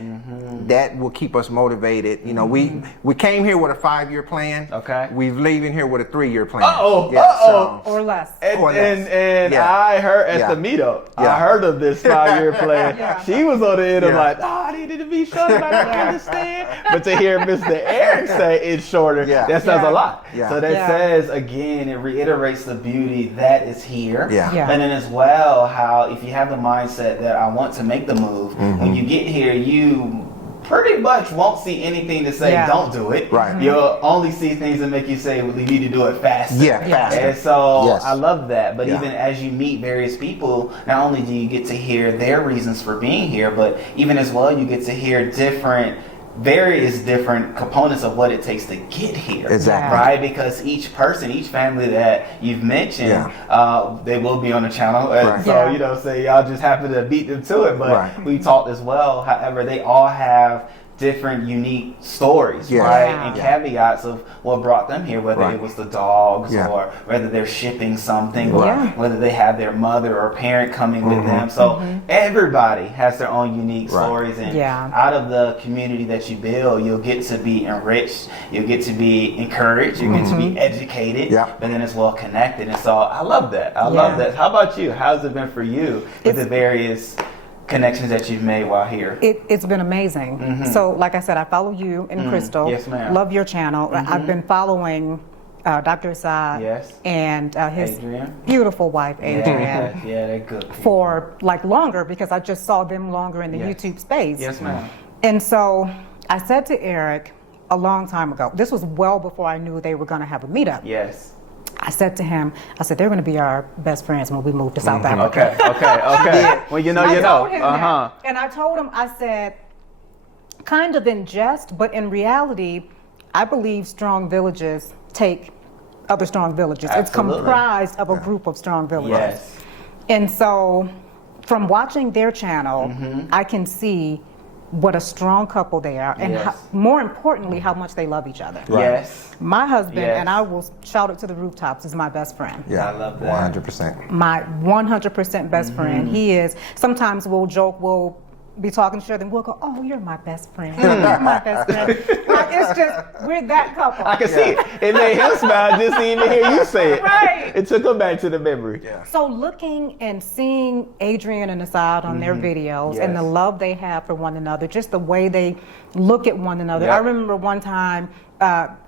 that will keep us motivated. We came here with a 5-year plan. We're leaving here with a 3-year plan. Or less. And I heard at the meetup, I heard of this 5-year plan. playing. Yeah. She was on the end of like, I needed to be shorter, I don't understand. But to hear Mr. Eric say it's shorter, that says a lot. Yeah. So that says, again, it reiterates the beauty that is here. Yeah. And then as well, how if you have the mindset that I want to make the move, when you get here, you pretty much won't see anything to say don't do it. Right. You'll only see things that make you say, well, you need to do it faster. Faster. And so I love that. But even as you meet various people, not only do you get to hear their reasons for being here, but even as well, you get to hear various different components of what it takes to get here. Exactly. Right? Because each person, each family that you've mentioned, they will be on the channel. And so, say y'all just happen to beat them to it. But we talked as well, however, they all have different unique stories, right? And caveats of what brought them here, whether it was the dogs or whether they're shipping something or whether they have their mother or parent coming with them. So everybody has their own unique stories, and out of the community that you build, you'll get to be enriched, you'll get to be encouraged, you get to be educated, but then as well connected. And so I love that. I love that. How about you? How's it been for you with the various connections that you've made while here? It's been amazing. So like I said, I follow you and Chrystle. Yes, ma'am. Love your channel. I've been following Dr. Assad and his beautiful wife, Adrienne. They're good. For like longer, because I just saw them longer in the YouTube space. Yes, ma'am. And so I said to Eric a long time ago, this was well before I knew they were going to have a meetup. Yes. I said to him, they're going to be our best friends when we move to South Africa. Okay. Well, you know. Told him that. And I told him, I said, kind of in jest, but in reality, I believe strong villages take other strong villages. Absolutely. It's comprised of a group of strong villages. Yes. And so from watching their channel, I can see what a strong couple they are, and more importantly, how much they love each other. Yes. My husband, and I will shout it to the rooftops, is my best friend. Yeah, I love that. 100%. My 100% best friend. He is. Sometimes we'll joke, we'll be talking to each other and we'll go, oh, you're my best friend. You're my best friend. Like, it's just, we're that couple. I can see it. It made him smile just to even hear you say it. Right. It took him back to the memory. Yeah. So looking and seeing Adrienne and Assad on their videos and the love they have for one another, just the way they look at one another. I remember one time,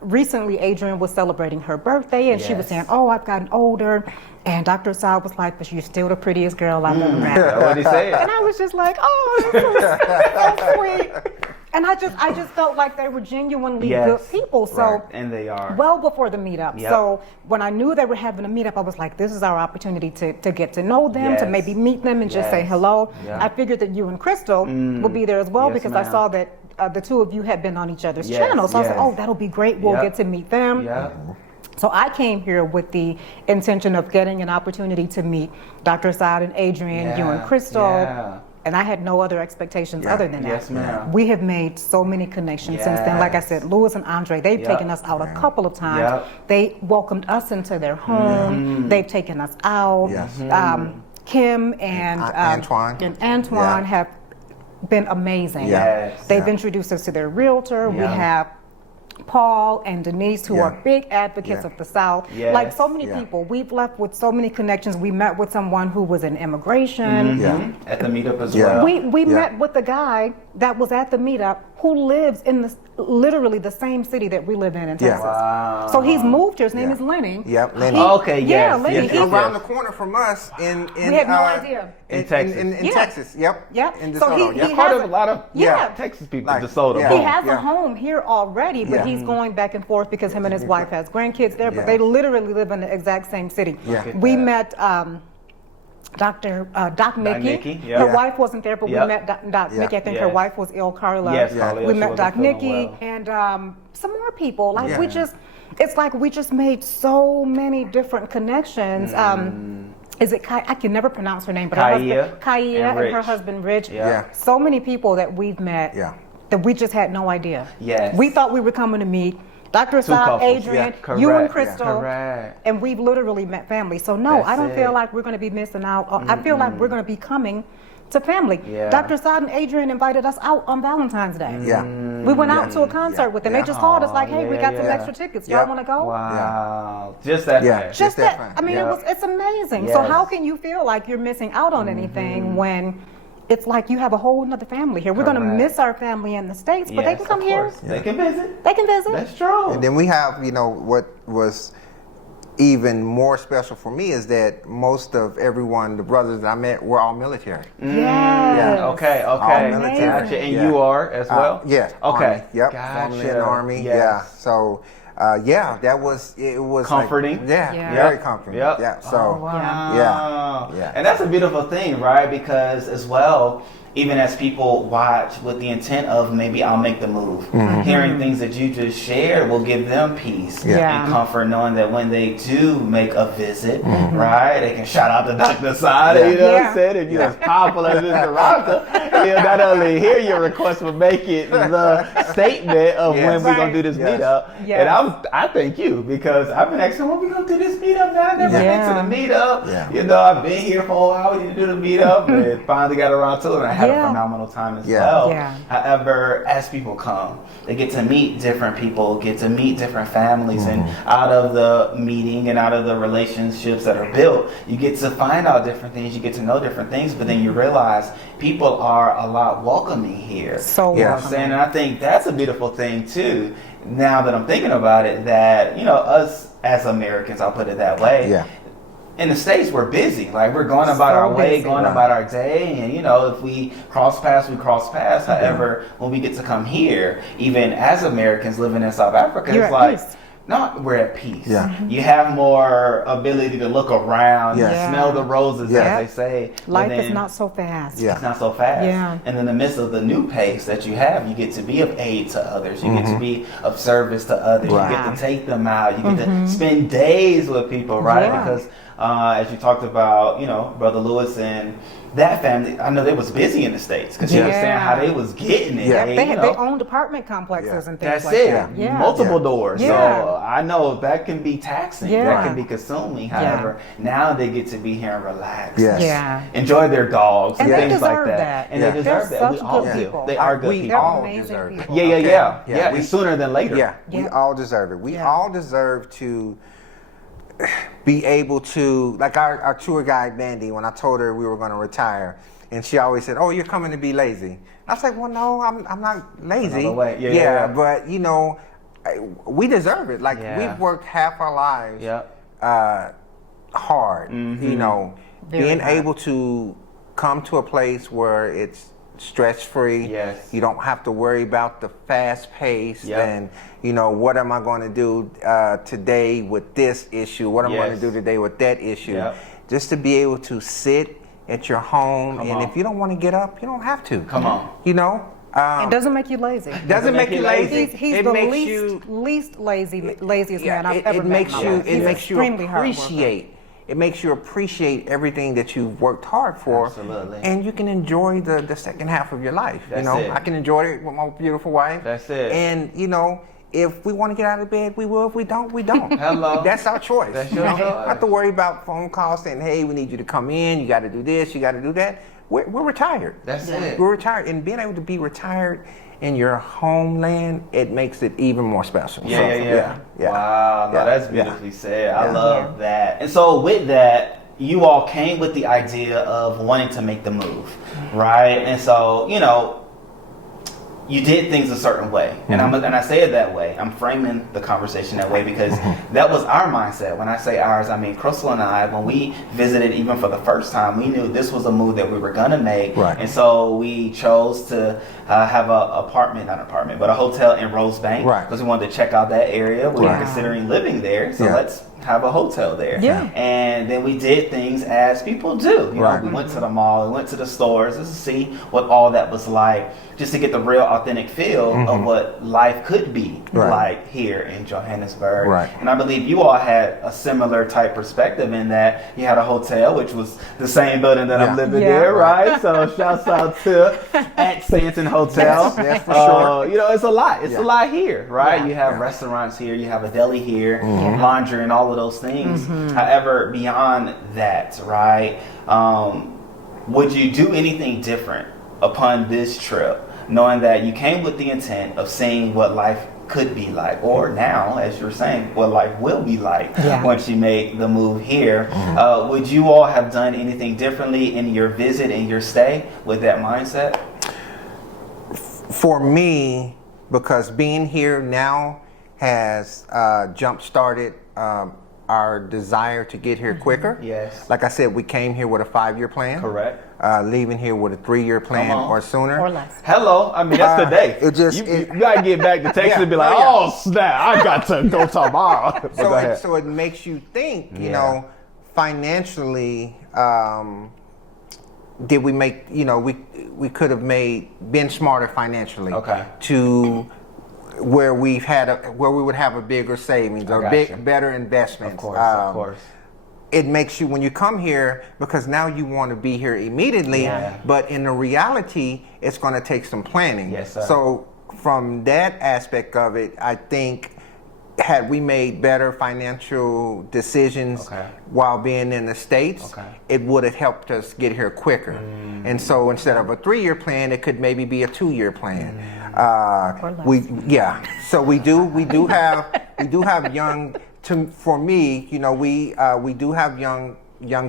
recently Adrienne was celebrating her birthday and she was saying, oh, I've gotten older. And Dr. Assad was like, but you're still the prettiest girl I've ever met. That's what he said. And I was just like, oh, that's so sweet. And I just felt like they were genuinely good people. So and they are. Well before the meetup. So when I knew they were having a meetup, I was like, this is our opportunity to get to know them, to maybe meet them and just say hello. I figured that you and Chrystle would be there as well because I saw that the two of you had been on each other's channels. So I was like, oh, that'll be great. We'll get to meet them. So I came here with the intention of getting an opportunity to meet Dr. Assad and Adrienne, you and Chrystle, and I had no other expectations other than that. Yes, ma'am. We have made so many connections since then. Like I said, Louis and Andre, they've taken us out a couple of times. They welcomed us into their home. They've taken us out. Kim and Antoine have been amazing. They've introduced us to their realtor. We have Paul and Denise, who are big advocates of the South. Like so many people, we've left with so many connections. We met with someone who was in immigration. At the meetup as well. We met with a guy that was at the meetup who lives in literally the same city that we live in Texas. So he's moved here. His name is Lenny. Lenny. Lenny. He's around the corner from us in we had no idea. In Texas. In Texas. In DeSoto. So he part has of a lot of Texas people, like, DeSoto. He has a home here already, but he's going back and forth because him and his wife has grandkids there, but they literally live in the exact same city. We met Doc Mickey. Her wife wasn't there, but we met Doc Mickey. I think her wife was ill, Carla. We met Doc Mickey and some more people. Like it's like we just made so many different connections. Is it Kai? I can never pronounce her name, but Kaya and her husband Rich. So many people that we've met that we just had no idea. We thought we were coming to meet Dr. Assad, Adrienne, you and Chrystle, and we've literally met family. So no, I don't feel like we're going to be missing out. I feel like we're going to be coming to family. Dr. Assad and Adrienne invited us out on Valentine's Day. We went out to a concert with them. They just called us like, hey, we got some extra tickets. Y'all want to go? Wow. Just that fast. Just that. I mean, it's amazing. So how can you feel like you're missing out on anything when it's like you have a whole nother family here. We're going to miss our family in the States, but they can come here. They can visit. They can visit. That's true. And then we have, what was even more special for me is that most of everyone, the brothers that I met, were all military. Yes. Yeah. Okay. All military. Gotcha. And you are as well? Yeah. Okay. Army. Yep. Gotcha. Formerly in the Army. Yes. Yeah. So, it was comforting. Like, very comforting. Yep. Yeah. So, wow. Yeah. And that's a beautiful thing, right? Because as well, even as people watch with the intent of maybe I'll make the move, hearing things that you just shared will give them peace and comfort, knowing that when they do make a visit, right, they can shout out to Dr. Sada, you know what I'm saying? If you're as powerful as Miss Veronica, he'll not only hear your request, but make it the statement of when we're going to do this meetup. And I thank you, because I've been asking, when we going to do this meetup now? I never been to the meetup. You know, I've been here for a while, we need to do the meetup, and finally got around to it, and I had a phenomenal time as well. However, as people come, they get to meet different people, get to meet different families, and out of the meeting and out of the relationships that are built, you get to find out different things, you get to know different things, but then you realize people are a lot welcoming here. So you know what I'm saying? And I think that's a beautiful thing too, now that I'm thinking about it, that, us as Americans, I'll put it that way, in the States, we're busy. Like, we're going about our way, going about our day. And, if we cross paths, we cross paths. However, when we get to come here, even as Americans living in South Africa, it's like, no, we're at peace. You have more ability to look around, smell the roses, as they say. Life is not so fast. It's not so fast. And in the midst of the new pace that you have, you get to be of aid to others. You get to be of service to others. You get to take them out. You get to spend days with people, right? Because as you talked about, Brother Lewis and that family, I know they was busy in the States, because you understand how they was getting it. They owned apartment complexes and things like that. Multiple doors. So I know that can be taxing. That can be consuming. However, now they get to be here and relax. Enjoy their dogs and things like that. And they deserve that. We all do. They are good people. We all deserve it. Yeah, sooner than later. We all deserve it. We all deserve to be able to, like our tour guide Mandy, when I told her we were going to retire, and she always said, "Oh, you're coming to be lazy." I was like, "Well, no, I'm not lazy." But we deserve it. Like, we've worked half our lives hard. Being able to come to a place where it's stress-free. You don't have to worry about the fast pace and what am I going to do today with this issue? What am I going to do today with that issue? Just to be able to sit at your home, and if you don't want to get up, you don't have to. It doesn't make you lazy. Doesn't make you lazy. He's the least laziest man I've ever met. It makes you appreciate. It makes you appreciate everything that you've worked hard for. Absolutely. And you can enjoy the second half of your life. That's it. I can enjoy it with my beautiful wife. That's it. And, if we want to get out of bed, we will. If we don't, we don't. Hello. That's our choice. That's your choice. Not have to worry about phone calls saying, "Hey, we need you to come in. You got to do this. You got to do that." We're retired. That's it. We're retired. And being able to be retired in your homeland, it makes it even more special. Wow, that's beautifully said. I love that. And so with that, you all came with the idea of wanting to make the move, right? And so, you did things a certain way, and I say it that way. I'm framing the conversation that way because that was our mindset. When I say ours, I mean Chrystle and I. When we visited, even for the first time, we knew this was a move that we were gonna make, and so we chose to have a hotel in Rosebank, because we wanted to check out that area. We were considering living there, so let's have a hotel there. And then we did things as people do. We went to the mall, we went to the stores just to see what all that was like, just to get the real authentic feel of what life could be like here in Johannesburg. And I believe you all had a similar type perspective in that you had a hotel, which was the same building that I'm living there, right? So shouts out to at Santon Hotel. Yes, for sure. It's a lot. It's a lot here, right? You have restaurants here, you have a deli here, laundry and all of those things. However, beyond that, right, would you do anything different upon this trip, knowing that you came with the intent of seeing what life could be like, or now, as you're saying, what life will be like once you make the move here. Would you all have done anything differently in your visit and your stay with that mindset? For me, because being here now has jump-started our desire to get here quicker. Yes. Like I said, we came here with a 5-year plan. Correct. Leaving here with a 3-year plan or sooner. Or less. Hello. I mean, that's the day. You gotta get back to Texas and be like, oh snap, I got to go tomorrow. So it makes you think, you know, financially, did we make, you know, we could have been smarter financially to where we would have a bigger savings or better investments. Of course. It makes you, when you come here, because now you want to be here immediately, but in the reality, it's going to take some planning. Yes, sir. So from that aspect of it, I think had we made better financial decisions while being in the States, it would have helped us get here quicker. And so instead of a 3-year plan, it could maybe be a 2-year plan. So we do have young. For me, you know, we do have young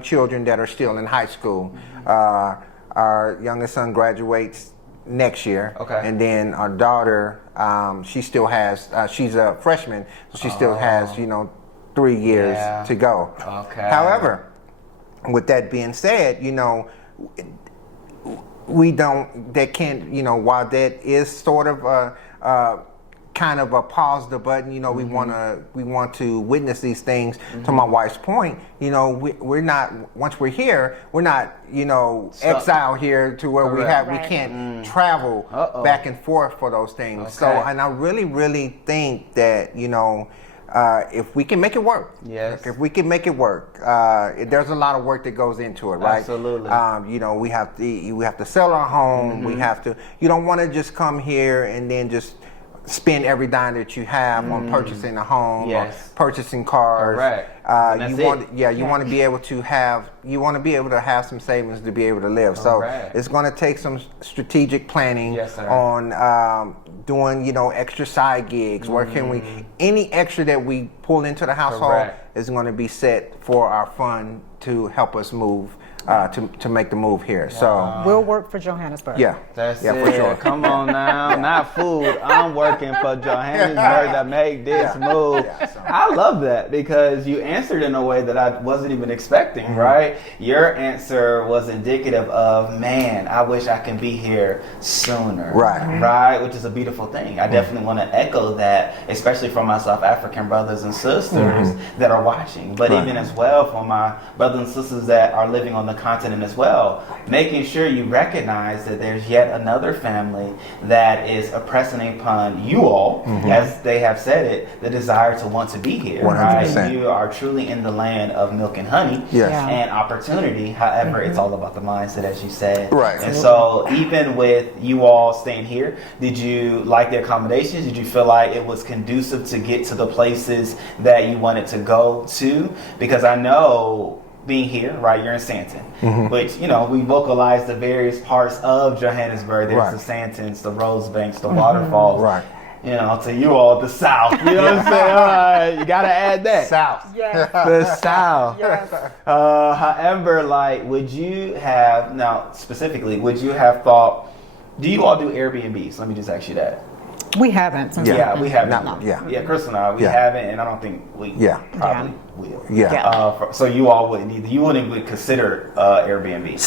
children that are still in high school. Our youngest son graduates next year, and then our daughter, she still has. She's a freshman, so she still has 3 years to go. However, with that being said, you know, we don't. That can't. You know, while that is sort of a kind of a pause the button, you know, we want to witness these things. To my wife's point, you know, we're not, once we're here, we're not, you know, exiled here to where we can't travel back and forth for those things. So, and I really think that, you know, if we can make it work, if we can make it work, there's a lot of work that goes into it, right? Absolutely. You know, we have to sell our home. We have to. You don't want to just come here and then just spend every dime that you have on purchasing a home or purchasing cars. You want to be able to have some savings to be able to live. So it's going to take some strategic planning on doing, you know, extra side gigs. Where can we, any extra that we pull into the household is going to be set for our fund to help us move. To make the move here. So we'll work for Johannesburg. That's it. For sure. Come on now, not food. I'm working for Johannesburg to make this move. I love that because you answered in a way that I wasn't even expecting. Right? Your answer was indicative of, man, I wish I could be here sooner. Right, which is a beautiful thing. I definitely want to echo that, especially for my South African brothers and sisters that are watching, but even as well for my brothers and sisters that are living on the continent as well, making sure you recognize that there's yet another family that is pressing upon you all, as they have said it, the desire to want to be here. 100%. Right? You are truly in the land of milk and honey and opportunity. However, it's all about the mindset, as you said. And so even with you all staying here, did you like the accommodations? Did you feel like it was conducive to get to the places that you wanted to go to? Because I know being here, right, you're in Sandton, which, you know, we vocalize the various parts of Johannesburg. There's the Sandtons, the Rosebanks, the waterfalls. You know, to you all, the South. You know what I'm saying? All right, you got to add that. South. The South. However, like, would you have thought, do you all do Airbnbs? Let me just ask you that. We haven't. We haven't. Chrystle and I, we haven't, and I don't think we probably will. So you all wouldn't either. You wouldn't consider Airbnb.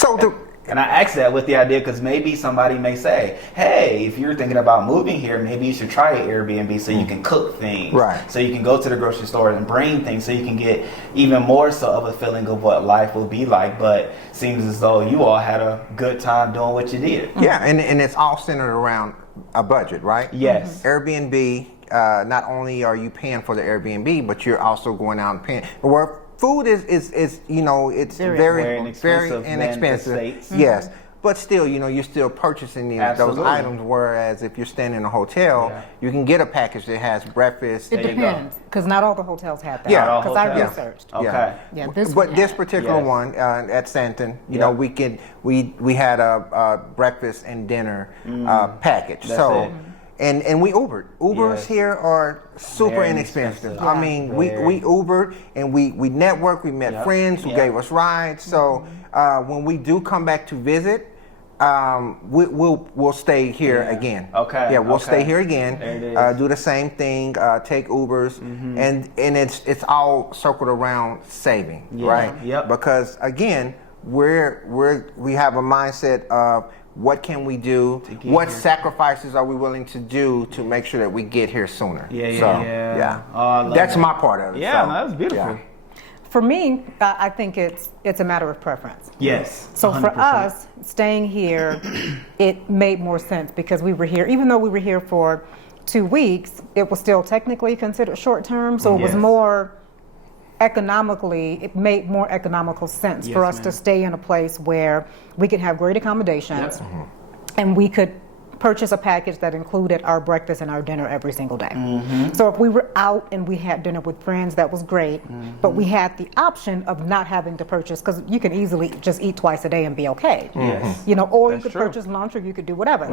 And I ask that with the idea because maybe somebody may say, hey, if you're thinking about moving here, maybe you should try an Airbnb so you can cook things. So you can go to the grocery store and bring things so you can get even more so of a feeling of what life will be like. But seems as though you all had a good time doing what you did. And it's all centered around a budget, right? Airbnb, not only are you paying for the Airbnb, but you're also going out and paying. Where food is you know, it's very inexpensive. Yes. But still, you know, you're still purchasing those items, whereas if you're staying in a hotel, you can get a package that has breakfast. It depends, because not all the hotels have that. Because I researched. But this particular one at Sandton, you know, we had a breakfast and dinner package. And we Ubered. Ubers here are super Very inexpensive. expensive. I mean, we Ubered and we networked. We met friends who gave us rides. So when we do come back to visit, we'll stay here again. Okay. Yeah, we'll stay here again. There it is. Do the same thing. Take Ubers, and it's all circled around saving, right? Yep. Because again, we have a mindset of what can we do? What sacrifices are we willing to do to make sure that we get here sooner? Yeah. Oh, that's my part of it. Yeah, no, that's beautiful. Yeah. For me, I think it's a matter of preference. Yes. So 100%. for us, staying here, it made more sense because we were here, even though we were here for 2 weeks, it was still technically considered short term. So it was more economically, it made more economical sense for us to stay in a place where we could have great accommodations and we could purchase a package that included our breakfast and our dinner every single day. So if we were out and we had dinner with friends, that was great, but we had the option of not having to purchase, because you can easily just eat twice a day and be okay. You know, or you could purchase lunch, or you could do whatever.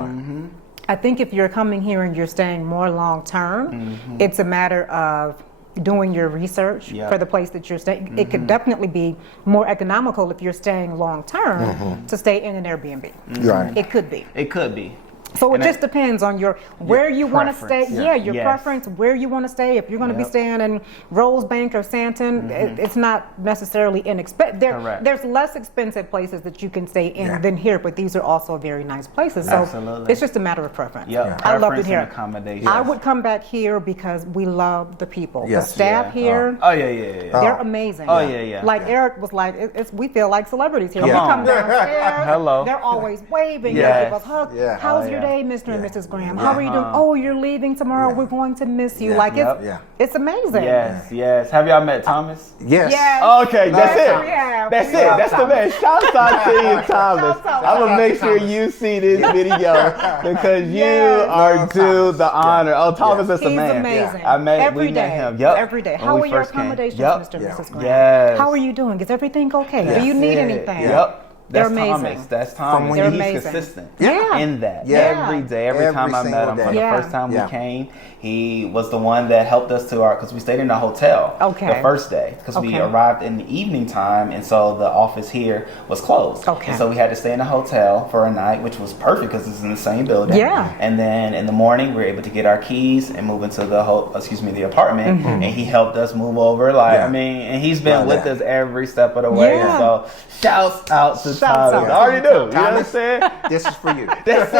I think if you're coming here and you're staying more long term, it's a matter of doing your research for the place that you're staying. It could definitely be more economical if you're staying long term to stay in an Airbnb. Right. It could be. It could be. So it just depends on where you want to stay. Your Yes. preference, where you want to stay. If you're going to be staying in Rosebank or Santon, it's not necessarily inexpensive. There's less expensive places that you can stay in than here, but these are also very nice places. So it's just a matter of preference. I love it here. Accommodation. I would come back here because we love the people. The staff here. Oh yeah. They're amazing. Oh yeah. Like Eric was like, we feel like celebrities here. Come We on. come downstairs. Hello. They're always waving. Yes. They give us hugs. How's your day, Mr. and Mrs. Graham? How are you doing? Oh, you're leaving tomorrow. We're going to miss you. Like it's amazing. Yes. Have y'all met Thomas? Yes. Okay, that's it. That's it. That's the man. Shout out to you, Thomas. I'm gonna make sure you see this video because you are due the honor. Oh, Thomas is the man. He's amazing. We met him. Every day. How are your accommodations, Mr. and Mrs. Graham? Yes. How are you doing? Is everything okay? Do you need anything? That's They're amazing. Thomas. That's Thomas. They're He's amazing. consistent in that. Yeah. Every day, every time I met him. day. From the first time we came, he was the one that helped us to because we stayed in a hotel the first day because we arrived in the evening time, and so the office here was closed. And so we had to stay in a hotel for a night, which was perfect because it's in the same building. And then in the morning, we were able to get our keys and move into the apartment, and he helped us move over. I mean, and he's been with us every step of the way. So shouts out to Thomas. I already do. You know what I'm saying? This is for you. That's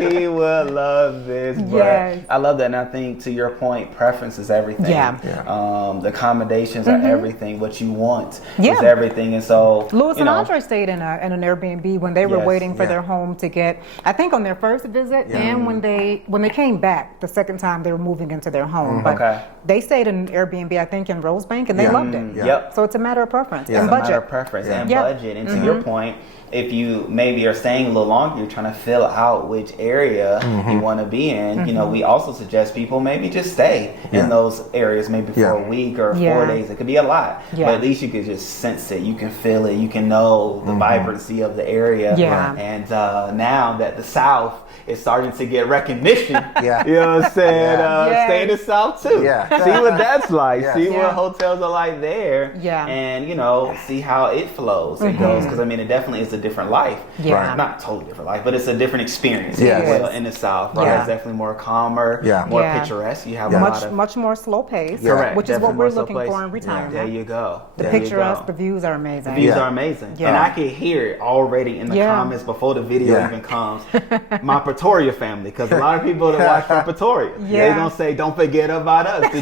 it. He would love this. But I love that. And I think to your point, preference is everything. The accommodations are everything. What you want is everything. And so Louis and Andre stayed in an Airbnb when they were waiting for their home to get, I think on their first visit and when they came back the second time they were moving into their home. But they stayed in an Airbnb, I think, in Rosebank, and they loved it. So it's a matter of preference and budget. It's a matter of preference and budget. And to your point, if you maybe are staying a little longer, you're trying to fill out which area you want to be in. You know, we also suggest people maybe just stay in those areas maybe for a week or 4 days. It could be a lot, but at least you could just sense it. You can feel it. You can know the vibrancy of the area. And now that the South is starting to get recognition, you know what I'm saying? Stay in the South too. See what that's like. See what hotels are like there. And see how it flows and goes. Because I mean, it definitely is a different life. Not totally different life, but it's a different experience in the South. It's definitely more calmer, more picturesque. You have a lot of much more slow pace, which is what we're looking for in retirement. There you go. The picturesque, the views are amazing. The views are amazing. And I can hear it already in the comments before the video even comes. My Pretoria family, because a lot of people that watch from Pretoria, they're gonna say, "Don't forget about us."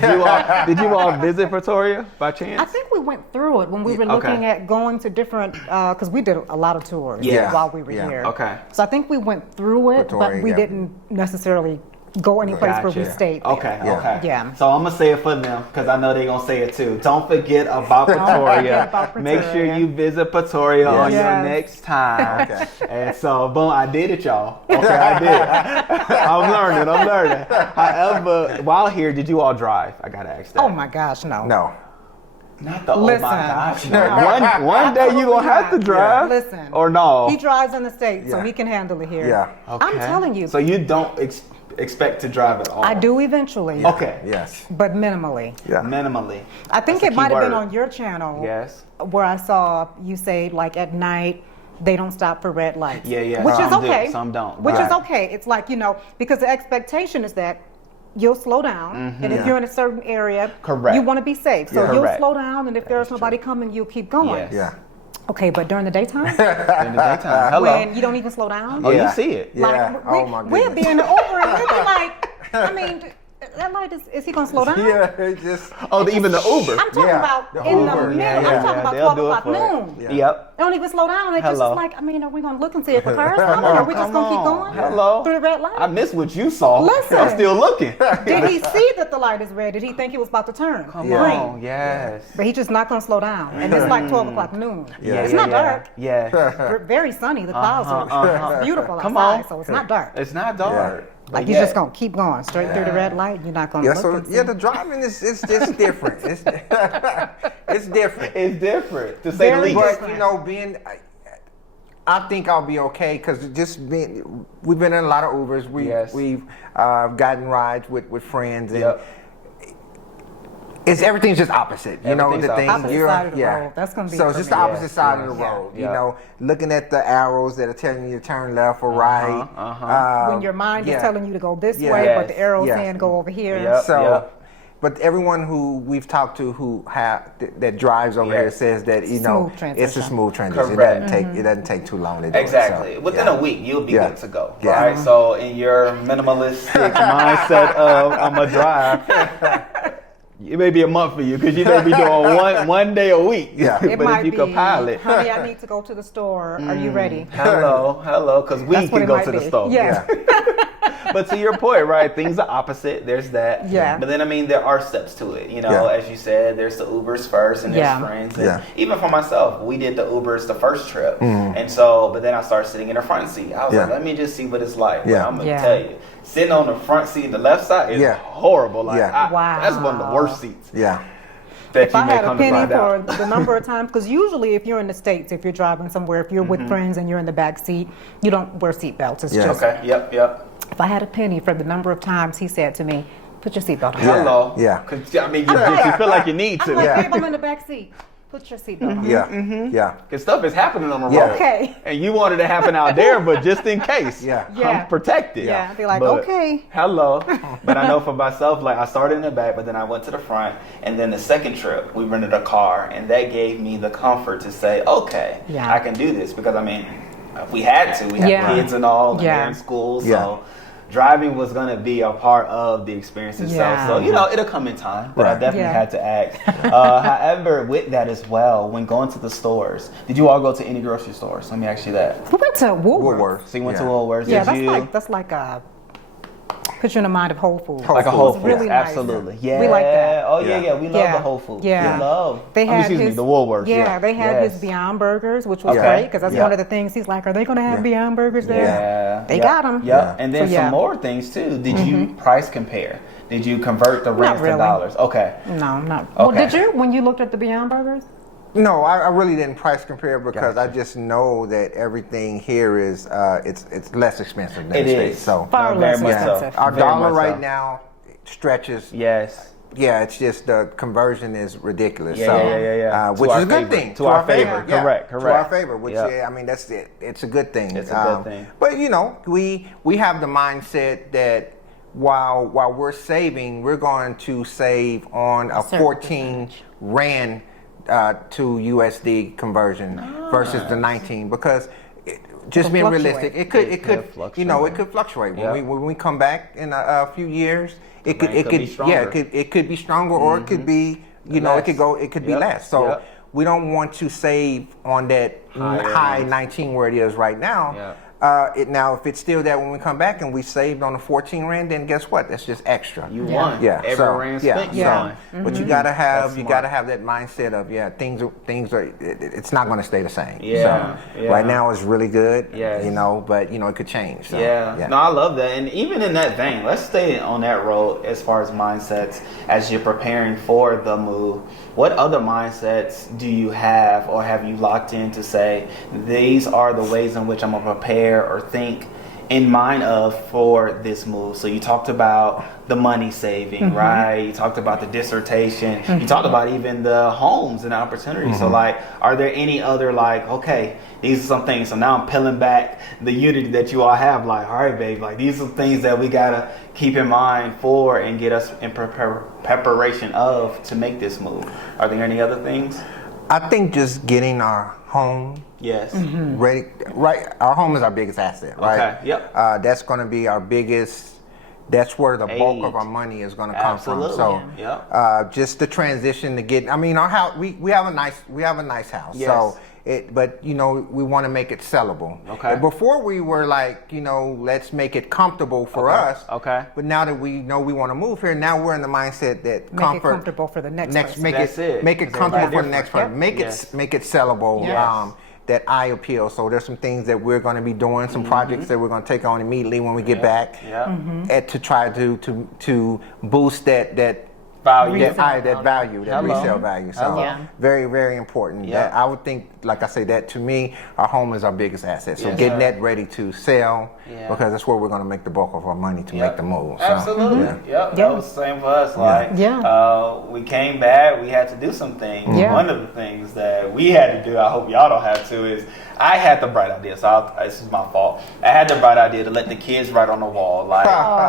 Did you all visit Pretoria by chance? I think we went through it when we were looking at going to different, because we did a lot of tours while we were here. So I think we went through it, but we didn't necessarily go any place where we stayed there. Okay. So I'm gonna say it for them because I know they're gonna say it too. Don't forget about Pretoria. Make sure you visit Pretoria on your next time. And so, boom, I did it, y'all. I did. I'm learning. However, while here, did you all drive? I gotta ask that. Oh my gosh, no. Not the Listen, oh my gosh. One day you gonna have to drive. Listen, or no? He drives in the States, so he can handle it here. Yeah. Okay. I'm telling you. So you don't expect to drive at all? I do eventually. Yeah. Okay. Yes. But minimally. Yeah. Minimally. I think That's it might have been word. on your channel. Yes. Where I saw you say like at night they don't stop for red lights. Yeah. Which is Some okay. do, some don't. Which Right. is okay. It's like, because the expectation is that you'll slow down, and if you're in a certain area, Correct. you want to be safe. So you'll Correct. slow down, and if there's nobody coming, you'll keep going. Yes. Yeah. Okay, but during the daytime, In the daytime. Hello. when you don't even slow down, Oh, you see it. Yeah. like Oh my we'll goodness. be in the Uber and we'll be like, I mean, that light is he gonna slow down? Yeah. It just. Oh, even the Uber. I'm talking Yeah, about the in the Uber, middle. yeah, I'm talking about they'll 12 do it o'clock for it. noon. Yeah. Yep. They don't even slow down. They Hello. just like, are we gonna look and see if the car's coming, or are we just gonna keep going Hello. through the red light? I missed what you saw. Listen. I'm still looking. Did he see that the light is red? Did he think it was about to turn Come green? on. Yes. But he's just not gonna slow down. And it's like 12 o'clock noon. Yeah. It's not dark. Yeah. Very sunny. The clouds are beautiful Come outside, on. so it's not dark. It's not dark. Like you're just gonna keep going straight through the red light. You're not gonna Yeah. look So and see. yeah, the driving is just different. It's it's different. It's different, to say the Very least. But being, I think I'll be okay because we've been in a lot of Ubers. We've gotten rides with friends, and everything's just opposite. The Everything's thing. opposite side of the road. That's gonna be so for it's just me. the opposite Yes, side yes, of the road. yeah. Looking at the arrows that are telling you to turn left or right. When your mind is telling you to go this Yeah. way, Yes. but the arrow's Yes. saying go over here. Yep. So, but everyone who we've talked to that drives over here says that Smooth it's a transition. smooth transition. Correct. It doesn't take too long to do Exactly. it. So, Within a week, you'll be good to go. Yeah. Right? So, in your minimalistic mindset of I'm a drive, it may be a month for you because you may be doing one day a week. Yeah. It But might if you be, compile it, honey, I need to go to the store. Are you ready? hello, because we That's what can it go might to the be. store. Yeah. But to your point, right? Things are opposite. There's that. Yeah. But then, there are steps to it. As you said, there's the Ubers first, and there's friends. And even for myself, we did the Ubers the first trip, and so. But then I started sitting in the front seat. I was like, let me just see what it's like. But I'm gonna tell you, sitting on the front seat, the left side is horrible. Like, Wow. That's one of the worst seats. Yeah. That If you I may had a come to penny find for out. the number of times, because usually if you're in the States, if you're driving somewhere, if you're with friends and you're in the back seat, you don't wear seatbelts. It's just, Okay. Yep. if I had a penny for the number of times he said to me, put your seatbelt on. Hello. Yeah. 'Cause, you feel like you need to. I'm like, babe, I'm in the back seat. Put your seatbelt on. Yeah. Because stuff is happening on the Yeah. road. Okay. And you wanted it to happen out there, but just in case. Yeah. I'm protected. Yeah. Be like, But, okay. Hello. But I know for myself, like I started in the back, but then I went to the front. And then the second trip, we rented a car. And that gave me the comfort to say, okay, I can do this. Because, we had to. We had kids and all, and they're in school. So driving was going to be a part of the experience itself. So, it'll come in time. But I definitely had to act. However, with that as well, when going to the stores, did you all go to any grocery stores? Let me ask you that. We went to Woolworths. So you went to Woolworths. Yeah, Did that's like a put you in the mind of Whole Foods. like a Whole Foods. Really nice. Absolutely. Yeah. We like that. Oh, yeah. We love the Whole Foods. Yeah. We love. They had the Woolworths. Yeah, they had his Beyond Burgers, which was great because that's one of the things he's like, are they going to have Beyond Burgers there? Yeah. They got them. Yeah. And then So, some more things too. Did you price compare? Did you convert the rents to dollars? Okay. No, not. Okay. Well, did you when you looked at the Beyond Burgers? No, I really didn't price compare because I just know that everything here is it's less expensive than the States. So far less very much so. expensive. our Very dollar much right so. now stretches. Yes. Yeah, it's just the conversion is ridiculous. Yeah, so, yeah. Which To is our a good favor. thing. To our favor. Yeah, Correct. To our favor, which that's it. It's a good thing. It's a good thing. But we have the mindset that while we're saving, we're going to save on a 14 rand to USD conversion versus the 19 because. Just being realistic, it could fluctuate. When we come back in a few years, it could be stronger or it could be it could be less. So we don't want to save on that high 19 where it is right now. Now, if it's still there when we come back and we saved on the 14 rand, then guess what? That's just extra. You won. Yeah. Every rand spent, you won. But you gotta have that mindset of things are. It's not going to stay the same. Yeah. So right now it's really good. Yes. But it could change. So, No, I love that. And even in that vein, let's stay on that road as far as mindsets as you're preparing for the move. What other mindsets do you have or have you locked in to say these are the ways in which I'm going to prepare or think in mind of for this move? So you talked about the money saving, right? You talked about the dissertation. You talked about even the homes and opportunities. So like, are there any other okay, these are some things. So now I'm peeling back the unity that you all have. Like, all right, babe, like these are things that we gotta keep in mind for and get us in preparation of to make this move. Are there any other things? I think just getting our home ready. Right, our home is our biggest asset, right? Okay. Yep. That's going to be our biggest. That's where the bulk of our money is going to come from. So, just the transition to get. I mean, our house. We have a nice house. Yes. So. But we want to make it sellable. Okay. And before we were let's make it comfortable for us. Okay. But now that we know we want to move here, now we're in the mindset that make it comfortable for the next person. Make it comfortable for the next person. Make it sellable. Yes. That eye appeal. So there's some things that we're going to be doing, some projects that we're going to take on immediately when we get back, to try to boost that value, that resale value. So very, very important. That I would think, like I say, that to me, our home is our biggest asset. So getting that ready to sell, because that's where we're going to make the bulk of our money to make the move. So, absolutely. That was the same for us. We came back, we had to do some things. One of the things that we had to do, I hope y'all don't have to, is I had the bright idea. So this is my fault. I had the bright idea to let the kids write on the wall,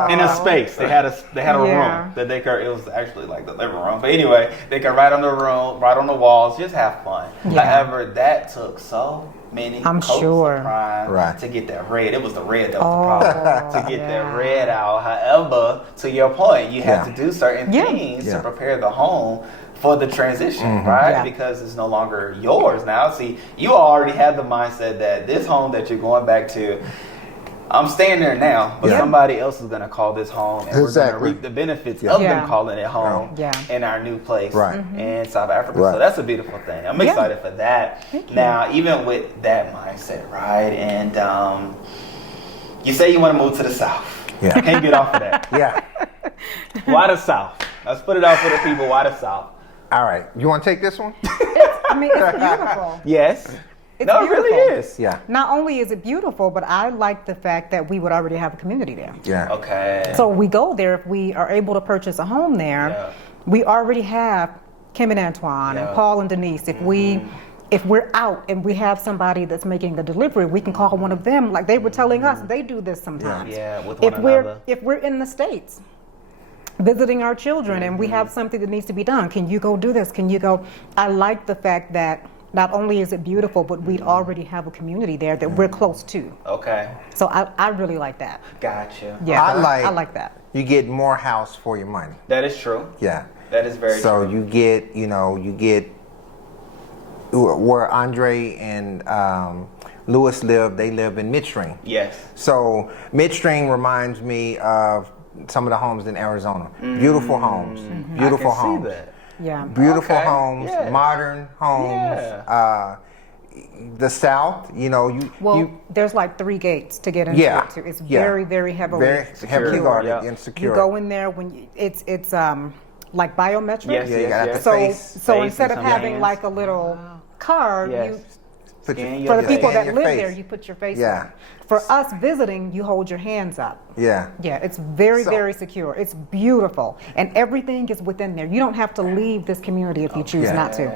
in a space. They had a room that they could. It was actually like the living room, but anyway, they could write on the walls, just have fun. However, that took so many coats of prime to get that red. It was the red that was the problem. To get that red out. However, to your point, you have to do certain things to prepare the home for the transition, right? Yeah. Because it's no longer yours now. See, you already have the mindset that this home that you're going back to, I'm staying there now, but somebody else is going to call this home, and we're going to reap the benefits of them calling it home in our new place in South Africa. So that's a beautiful thing. I'm excited for that. Now, even with that mindset, right? And you say you want to move to the South. Yeah. Can't get off of that. Why the South? Let's put it out for the people. Why the South? All right. You want to take this one? It's beautiful. Yes. It's beautiful. It really is. Yeah. Not only is it beautiful, but I like the fact that we would already have a community there. Yeah. Okay. So we go there, if we are able to purchase a home there, we already have Kim and Antoine and Paul and Denise. If we're out and we have somebody that's making the delivery, we can call one of them. Like they were telling us, they do this sometimes. With one another. If we're in the States visiting our children and we have something that needs to be done, can you go do this? Can you go? I like the fact that not only is it beautiful, but we already have a community there that we're close to. Okay. So I really like that. Gotcha. Yeah, I like that. You get more house for your money. That is true. Yeah. That is very true. So you get where Andre and Lewis live. They live in midstream. Yes. So midstream reminds me of some of the homes in Arizona. Beautiful homes. Beautiful homes. See that. Yeah. Beautiful homes, modern homes. The South, there's like 3 gates to get into it too. It's very, very heavily guarded and secure. You go in there when it's like biometric. Yes. You got the face. So instead of having like a little card, for the people that live there, you put your face on. For us visiting, you hold your hands up. Yeah, it's very, very secure. It's beautiful. And everything is within there. You don't have to leave this community if you choose not to.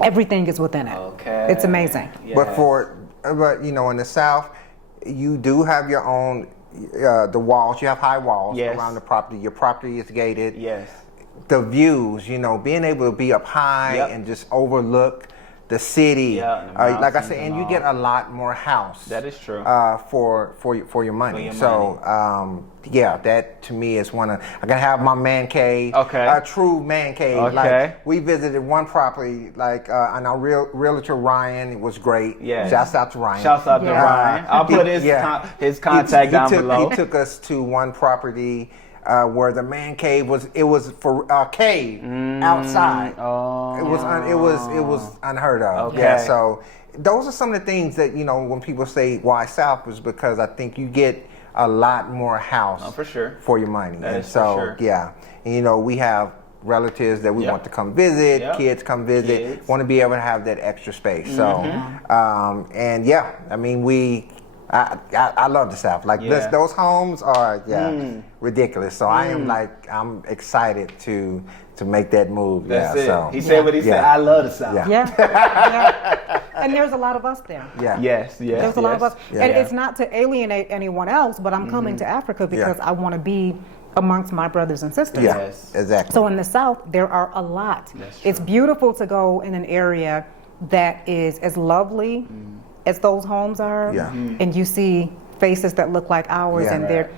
Everything is within it. Okay. It's amazing. Yeah. But in the South, you do have your own, the walls. You have high walls around the property. Your property is gated. Yes. The views, being able to be up high and just overlook the city. Yeah, like I said, and you get a lot more house. That is true. For your money. Yeah, that to me is one of. I can have my man cave. Okay. A true man cave. Okay. Like we visited one property, like and our realtor Ryan. It was great. Yeah. Shouts out to Ryan. Shouts out to Ryan. I'll put his contact down below. He took us to one property. Where the man cave was, it was for a cave outside. Oh, it was unheard of. Okay. Yeah, so those are some of the things that when people say why South is because I think you get a lot more house for sure for your money. That and is so for sure. yeah, and, we have relatives that we want to come visit, kids come visit, want to be able to have that extra space. So and yeah, I mean I love the South. Like those homes are ridiculous. So I'm excited to make that move. That's it. So he said what he said. I love the South. Yeah. And there's a lot of us there. Yeah. Yes. There's a lot of us. Yeah. And it's not to alienate anyone else, but I'm coming to Africa because I want to be amongst my brothers and sisters. Yes. Exactly. So in the South, there are a lot. It's beautiful to go in an area that is as lovely as those homes are, and you see faces that look like ours, and they're,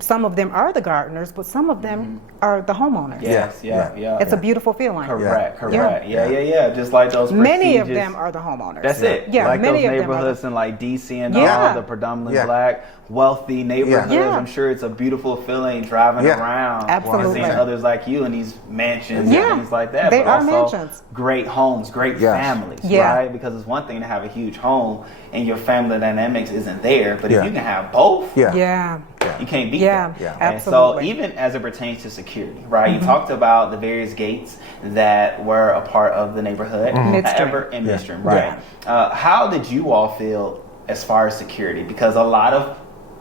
some of them are the gardeners, but some of them are the homeowners. Yes, It's a beautiful feeling. Correct. Yeah. Just like those many of them are the homeowners. That's it. Yeah, like many those of them neighborhoods in like DC and all the predominantly black, wealthy neighborhoods. I'm sure it's a beautiful feeling driving around and seeing others like you in these mansions and things like that. They but are also mansions. Great homes, great families, right? Because it's one thing to have a huge home and your family dynamics isn't there, but if you can have both, you can't beat that. And so even as it pertains to security, right? You talked about the various gates that were a part of the neighborhood. In Midstream, right? How did you all feel as far as security? Because a lot of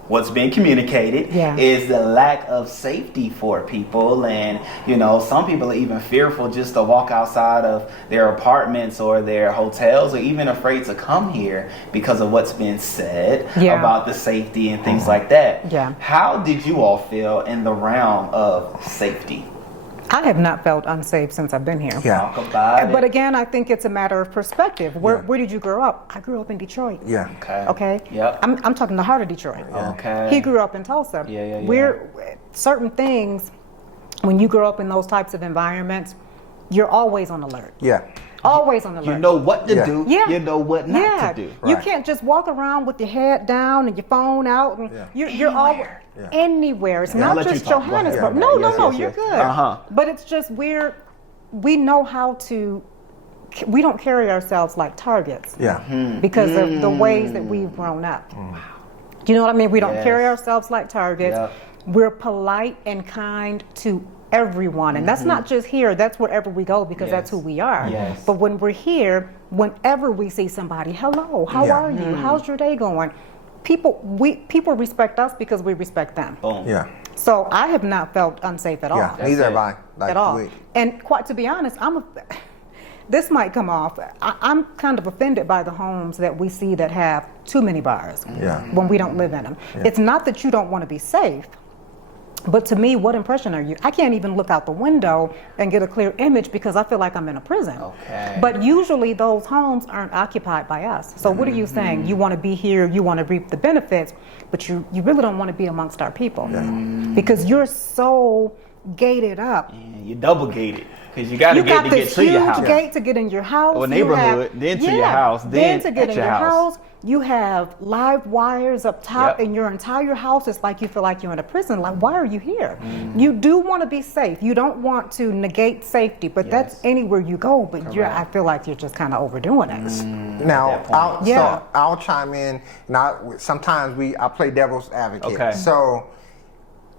what's being communicated is the lack of safety for people, and some people are even fearful just to walk outside of their apartments or their hotels, or even afraid to come here because of what's been said about the safety and things like that. How did you all feel in the realm of safety? I have not felt unsafe since I've been here. Talk about it. But again, I think it's a matter of perspective. Where did you grow up? I grew up in Detroit. Okay. Yep. I'm talking the heart of Detroit. Okay. He grew up in Tulsa. We're certain things. When you grow up in those types of environments, you're always on alert. Always on alert. You know what to do. You know what not to do. You can't just walk around with your head down and your phone out, and you're always anywhere. It's not just Johannesburg. No, you're good. But it's just we know how to. We don't carry ourselves like targets. Because of the ways that we've grown up. Do you know what I mean? We don't carry ourselves like targets. We're polite and kind to everyone, and that's not just here, that's wherever we go, because that's who we are. But when we're here, whenever we see somebody, hello, how are you, how's your day going, people respect us because we respect them. So I have not felt unsafe at all. Neither have I. At all. And quite to be honest, this might come off, I'm kind of offended by the homes that we see that have too many bars when we don't live in them. It's not that you don't want to be safe, but to me, what impression are you? I can't even look out the window and get a clear image because I feel like I'm in a prison. But usually those homes aren't occupied by us. So what are you saying? You want to be here, you want to reap the benefits, but you really don't want to be amongst our people because you're so gated up. You're double gated. Because you got to get to your house. You got this huge gate to get in your house. Or neighborhood, then to your house, then to get in your house. You have live wires up top, and your entire house is like you feel like you're in a prison. Like, why are you here? You do want to be safe. You don't want to negate safety, but that's anywhere you go. But I feel like you're just kind of overdoing it. Now, I'll chime in. Now, sometimes I play devil's advocate. So,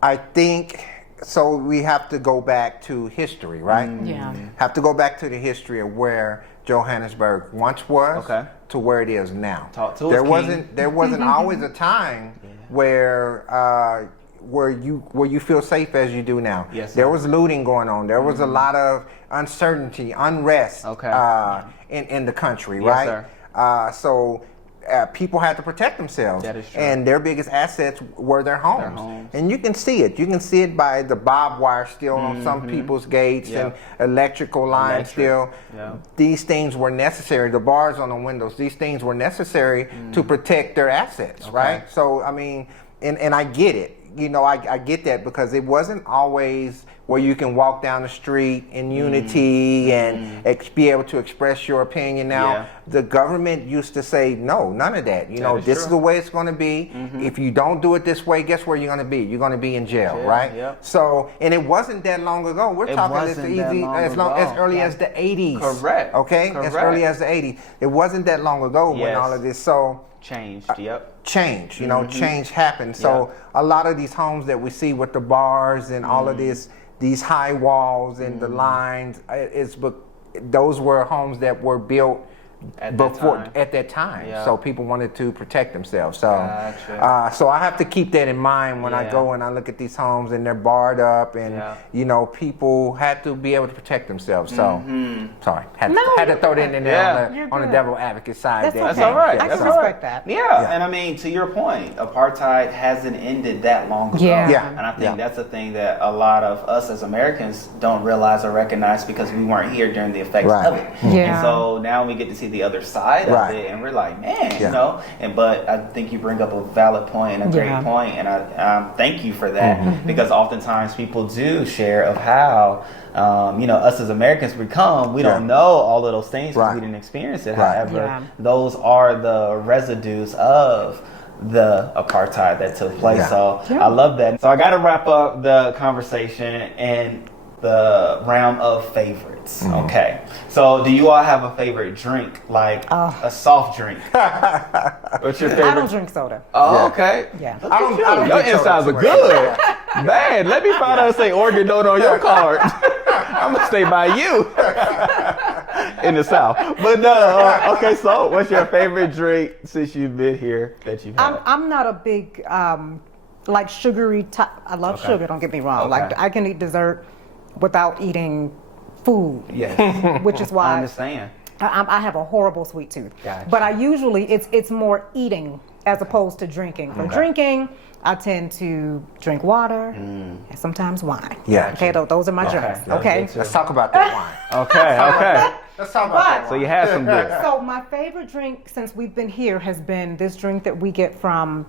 I think. So we have to go back to history, right? Have to go back to the history of where Johannesburg once was to where it is now. There wasn't always a time where you feel safe as you do now. There was looting going on. There was a lot of uncertainty, unrest in the country, right? So people had to protect themselves. That is true. And their biggest assets were their homes. And you can see it. You can see it by the barbed wire still on some people's gates and electrical lines still. Yeah. These things were necessary. The bars on the windows, these things were necessary to protect their assets, right? So, I mean, and I get it. You know, I get that because it wasn't always where you can walk down the street in unity and be able to express your opinion. Now, the government used to say, no, none of that. You know, this is the way it's going to be. If you don't do it this way, guess where you're going to be? You're going to be in jail, right? Yep. So, and it wasn't that long ago. We're talking as early as the 80s. Correct. Okay? Correct. As early as the 80s. It wasn't that long ago when all of this, changed, change, you know, change happened. So a lot of these homes that we see with the bars and all of these high walls and the lines, those were homes that were built at that time. Yeah. So people wanted to protect themselves. So so I have to keep that in mind when I go and I look at these homes and they're barred up and you know, people had to be able to protect themselves. So sorry, had to throw that in there on the devil advocate side. That's all right. I can respect that. Yeah, and I mean, to your point, apartheid hasn't ended that long ago. And I think that's a thing that a lot of us as Americans don't realize or recognize because we weren't here during the effects of it. And so now we get to see the other side of it, and we're like, man, you know. But I think you bring up a valid point and a great point, and I thank you for that because oftentimes people do share of how you know, us as Americans we don't know all of those things because we didn't experience it. However, those are the residues of the apartheid that took place. So I love that. So I got to wrap up the conversation and the realm of favorites. Okay, so do you all have a favorite drink, like a soft drink? What's your favorite? I don't drink soda. Oh, okay. Yeah. I don't Your insides are good. Man, let me find out and say organ donor on your card. I'm gonna stay by you in the South. But no, okay. So, what's your favorite drink since you've been here that you've had? I'm not a big like sugary type. I love sugar. Don't get me wrong. Like I can eat dessert without eating food. Yes. Which is why I understand. I have a horrible sweet tooth. Gotcha. But I usually it's more eating as opposed to drinking. For drinking, I tend to drink water and sometimes wine. Yeah. Okay, those are my drinks. Okay. Let's talk about that wine. Okay. Let's talk about that So wine. you had some good. So my favorite drink since we've been here has been this drink that we get from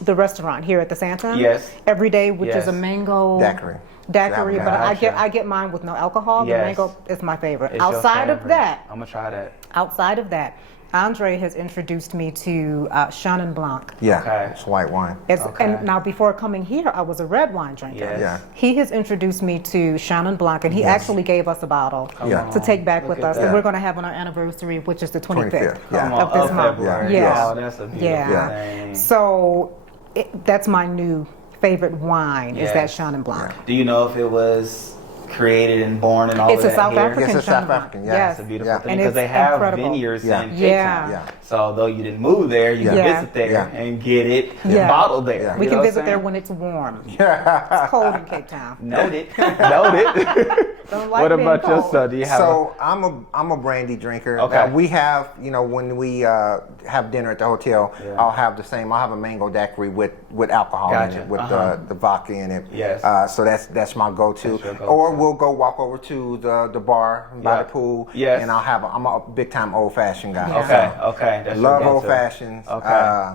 the restaurant here at the Santa. Yes. Every day, which is a mango daiquiri. But I get mine with no alcohol. The mango is my favorite. It's outside your of that, I'm gonna try that. outside of that, Andre has introduced me to Chenin Blanc. Yeah, Okay. it's white wine. And now before coming here, I was a red wine drinker. Yes. Yeah. He has introduced me to Chenin Blanc, and he actually gave us a bottle to take back with us. And we're going to have on our anniversary, which is the 25th of this month. February. Yeah. Oh, that's a beautiful thing. So that's my new favorite wine is that Chenin Blanc. Do you know if it was created and born and all It's of a that South here? African Yes, it's Chenin South Blanc. African, That's a beautiful thing And because it's they have incredible. vineyards in Cape Yeah. Town. So though you didn't move there, you can visit there and get it bottled there. We You can know visit what there I'm when it's warm. It's cold in Cape Town. saying? Noted. Don't like What being about your cold. son? Do you have So I'm a brandy drinker. Okay. We have, you know, when we have dinner at the hotel, I'll have the same. I'll have a mango daiquiri with alcohol in Gotcha. it, with the vodka in it. Yes. So that's my go-to. That's your go-to. Or we'll go walk over to the bar by the pool. Yes. And I'm a big time old fashioned guy. Okay. That's Love your old go-to. fashions. Okay.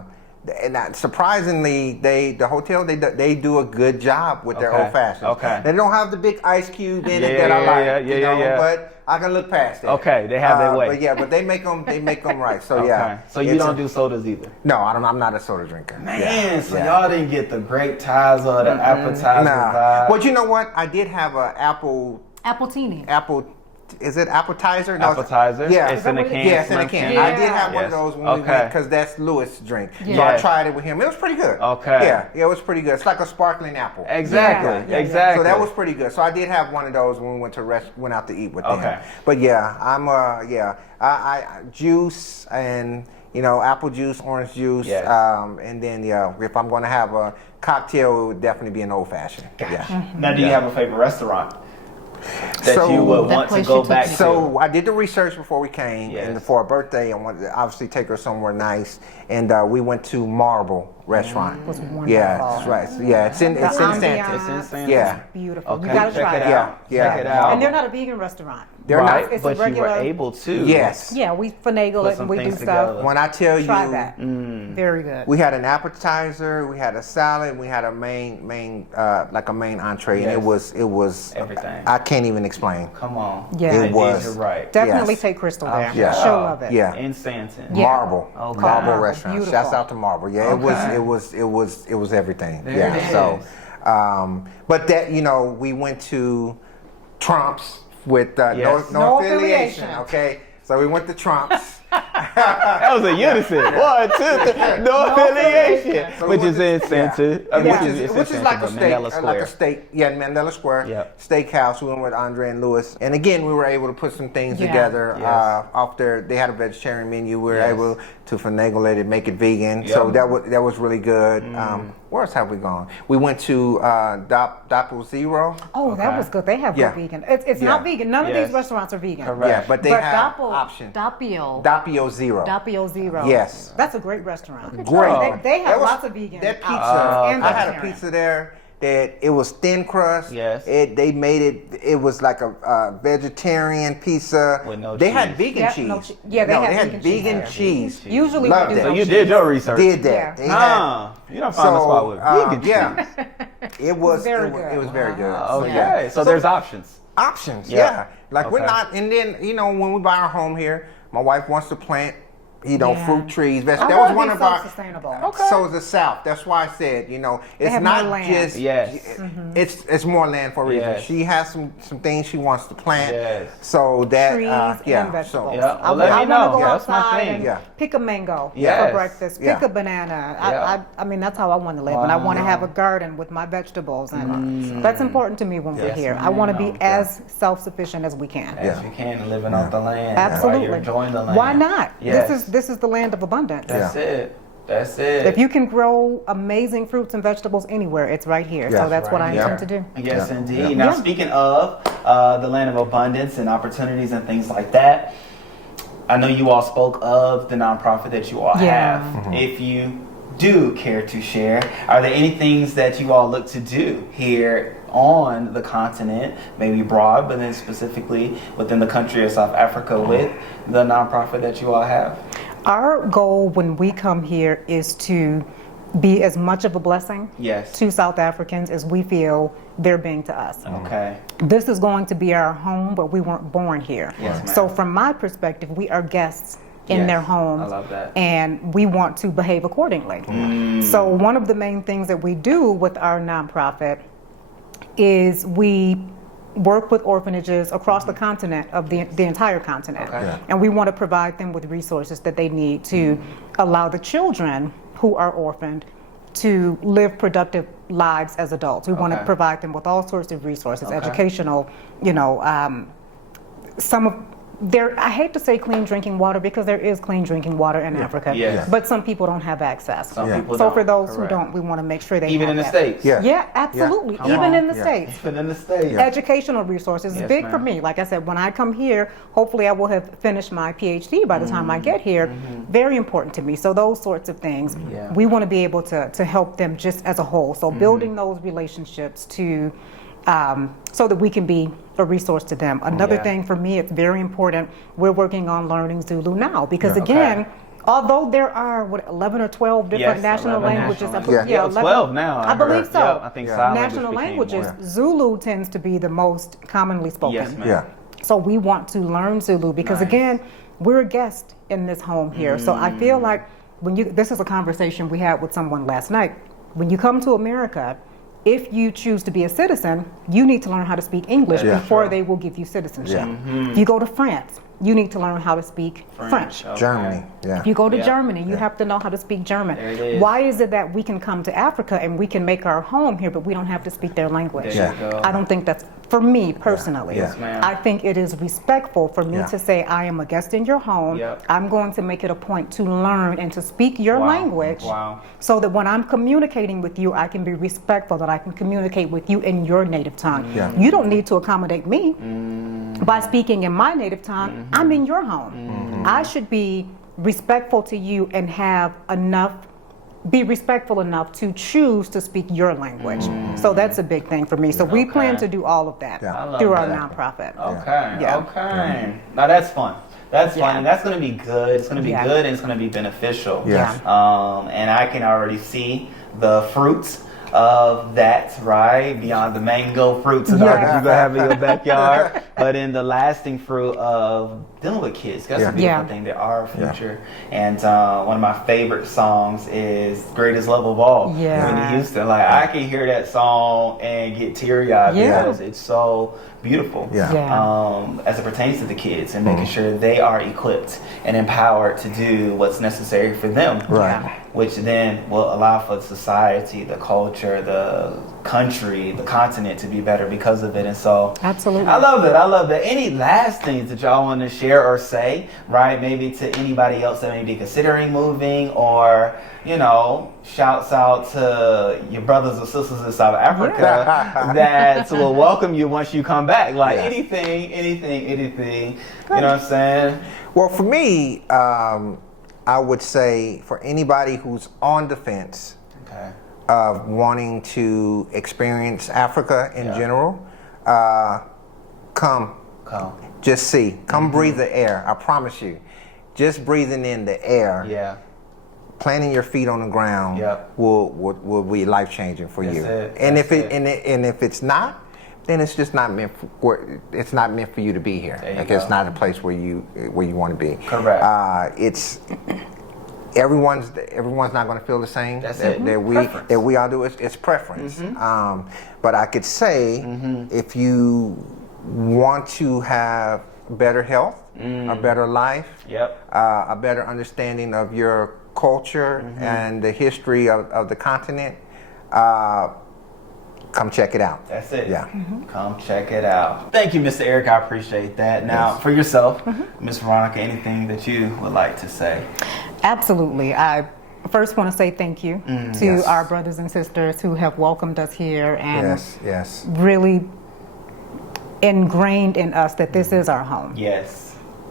And surprisingly, the hotel they do a good job with their old fashions. Okay. They don't have the big ice cube in it that I like. Yeah. But I can look past that. Okay, they have their way. But they make them right. So Okay. So you don't do sodas either? No, I'm not a soda drinker. Man, y'all didn't get the grape ties or the appetizer vibe. But you know what? I did have a Appletini. Is it appetizer? No, Appetizer? Yeah. It's in a can. Yeah, it's in a can. Yeah. I did have one of Yes. those when we went because that's Lewis' drink. So I Yes. tried it with him. It was pretty good. Okay. Yeah, it was pretty good. It's like a sparkling apple. Exactly. Exactly. So that was pretty good. So I did have one of those when we went out to eat with them. Okay. But yeah, I juice and apple juice, orange juice, Yes. and then if I'm going to have a cocktail, it would definitely be an old fashioned. Gotcha. Yeah. Now, do you have a favorite restaurant? that you would want to go back to? So I did the research before we came, and for her birthday, I wanted to obviously take her somewhere nice, and we went to Marble Restaurant. It was wonderful. Yeah, that's right. So, yeah, it's in Santa. It's in Santa. Yeah, beautiful. Okay. You gotta try it out. Yeah, Check it out. And they're not a vegan restaurant. They're right, not. It's but a regular, you were able to. Yes. Yeah, we finagle Put it some and we do things stuff. together. When I tell you, Try that. Very good. we had an appetizer, we had a salad, we had a main like a main entree, and it was everything. I can't even explain. Come on. Yeah. It was. You're right. Definitely Yes. take Chrystle there. Yeah. She'll love it. Yeah. In Santon. Yeah. Marble, Okay. Marble Restaurant. Beautiful. Shouts out to Marble. Yeah, Okay. it was everything. There yeah. it So, is. but that we went to Trump's with Yes. no No affiliation. affiliation. Okay, so we went to Trump's. That was a unison. 1, 2, 3. No affiliation. So Which we is in went to- Santa. Yeah. It's Which in is Santa, like a but steak, Mandela Square. like a steak. Yeah, Mandela Square. Yep. Steakhouse. We went with Andre and Lewis, and again, we were able to put some things Yeah. together. Yes. Off there, they had a vegetarian menu. We were Yes. able to finagle it and make it vegan. Yep. So that was really good. Where else have we gone? We went to Doppel Zero. Oh, that was good. They have Yeah. good vegan. It's Yeah. not vegan. None of Yes. these restaurants are vegan. Correct. Yeah, but they have options. Doppio Zero. Doppio Zero. Yes. That's a great restaurant. Great. They have That was- lots of vegan. That pizza, options and I had a vegetarian. pizza there that it was thin crust. Yes. They made it. It was like a vegetarian pizza. With no they cheese. had vegan Yeah, cheese. no che- yeah, they no, had they had vegan cheese vegan there. cheese. Usually Loved we do it. So no you cheese. did your research. Did that? Yeah. They had- You don't find a spot with vegan cheese. yeah, it was very it was, good. it was very good. Okay. So there's options. Options, Yeah. yeah. Like we're Okay. not, and then when we buy our home here, my wife wants to plant, Yeah. fruit trees. I That wanna was be one of our. self-sustainable. So is the South. That's why I said, it's have not more land. just. Yes. It's more land for a reason. Yes. She has some things she wants to plant. Yes. So that Trees yeah. and vegetables. Yeah. I Well, let me want to know. go Yeah, that's my outside thing. and Yeah. pick a mango Yes. for breakfast. Yeah. Pick a banana. Yeah. I mean, that's how I want to live, and I want to have a garden with my vegetables, and that's important to me when we're Yes, here. I want to be ma'am. as self-sufficient as we can. As you can, living off the land. Absolutely. While you're enjoying the land. Why not? Yes. This is the land of abundance. That's it. That's it. If you can grow amazing fruits and vegetables anywhere, it's right here. Yeah. So that's what I Right intend here. to do. Yes, Yeah. indeed. Yeah. Now, Yeah. speaking of the land of abundance and opportunities and things like that, I know you all spoke of the nonprofit that you all Yeah. have. If you do care to share, are there any things that you all look to do here on the continent, maybe broad, but then specifically within the country of South Africa with the nonprofit that you all have? Our goal when we come here is to be as much of a blessing Yes. to South Africans as we feel they're being to us. Okay. This is going to be our home, but we weren't born here. Yes, ma'am. So from my perspective, we are guests in Yes, their homes. I love that. And we want to behave accordingly. So one of the main things that we do with our nonprofit is we work with orphanages across the continent, of the entire continent. Okay. Yeah. And we want to provide them with resources that they need to allow the children who are orphaned to live productive lives as adults. We want to Okay. provide them with all sorts of resources, Okay. educational, some of I hate to say clean drinking water because there is clean drinking water in Africa, Yes. but some people don't have access. Some people So don't. for those Correct. who don't, we want to make sure they Even have in the that. States. Yeah. Yeah, absolutely. Come Even on. in the Yeah. States. Even in the States. Educational resources is Yes, big for ma'am. me. Like I said, when I come here, hopefully I will have finished my PhD by the time I get here. Very important to me. So those sorts of things, Yeah. we want to be able to help them just as a whole. So building those relationships to so that we can be a resource to them. Another Yeah. thing for me, it's very important. We're working on learning Zulu now because Yeah. again. Okay. Although there are 11 or 12 different Yes, national 11 languages, national I believe, Yeah. 11 12 now. I believe so. Yep, I think sign National language became languages, more. Zulu tends to be the most commonly spoken. Yes, ma'am. Yeah. So we want to learn Zulu because Nice. again, we're a guest in this home here. So I feel like this is a conversation we had with someone last night. When you come to America, if you choose to be a citizen, you need to learn how to speak English Yeah. before they will give you citizenship. Yeah. If you go to France, you need to learn how to speak French. Okay. Germany. Yeah. If you go to Yeah. Germany, you have to know how to speak German. There it is. Why is it that we can come to Africa and we can make our home here, but we don't have to speak their language? There you go. I don't think that's for me personally, Yes, ma'am. I think it is respectful for me to say, I am a guest in your home. Yep. I'm going to make it a point to learn and to speak your language so that when I'm communicating with you, I can be respectful, that I can communicate with you in your native tongue. You don't need to accommodate me by speaking in my native tongue. I'm in your home. I should be respectful to you and be respectful enough to choose to speak your language. So that's a big thing for me. So we plan to do all of that through our nonprofit. Okay. Now that's fun. That's fun, and that's going to be good. It's going to be good, and it's going to be beneficial. And I can already see the fruits of that, right? Beyond the mango fruits that you're going to have in your backyard, but in the lasting fruit of dealing with kids. That's a beautiful thing. They are our future. And one of my favorite songs is Greatest Love of All. Whitney Houston. Like, I can hear that song and get teary-eyed because it's so beautiful as it pertains to the kids and making sure they are equipped and empowered to do what's necessary for them. Which then will allow for society, the culture, the country, the continent to be better because of it. And so absolutely, I love that. Any last things that y'all want to share or say, right? Maybe to anybody else that may be considering moving, or, you know, shouts out to your brothers or sisters in South Africa that will welcome you once you come back. Like anything. You know what I'm saying? Well, for me, I would say for anybody who's on the fence of wanting to experience Africa in general, come. Just see. Come breathe the air. I promise you. Just breathing in the air. Planting your feet on the ground will be life changing for you. And if it's not, then it's just not meant for. It's not meant for you to be here. Like it's not a place where you want to be. Correct. It's everyone's not going to feel the same. That's it. That we all do. It's preference. But I could say if you want to have better health, a better life, a better understanding of your culture and the history of the continent, come check it out. That's it. Come check it out. Thank you, Mr. Eric. I appreciate that. Now, for yourself, Ms. Veronica, anything that you would like to say? Absolutely. I first want to say thank you to our brothers and sisters who have welcomed us here and really ingrained in us that this is our home.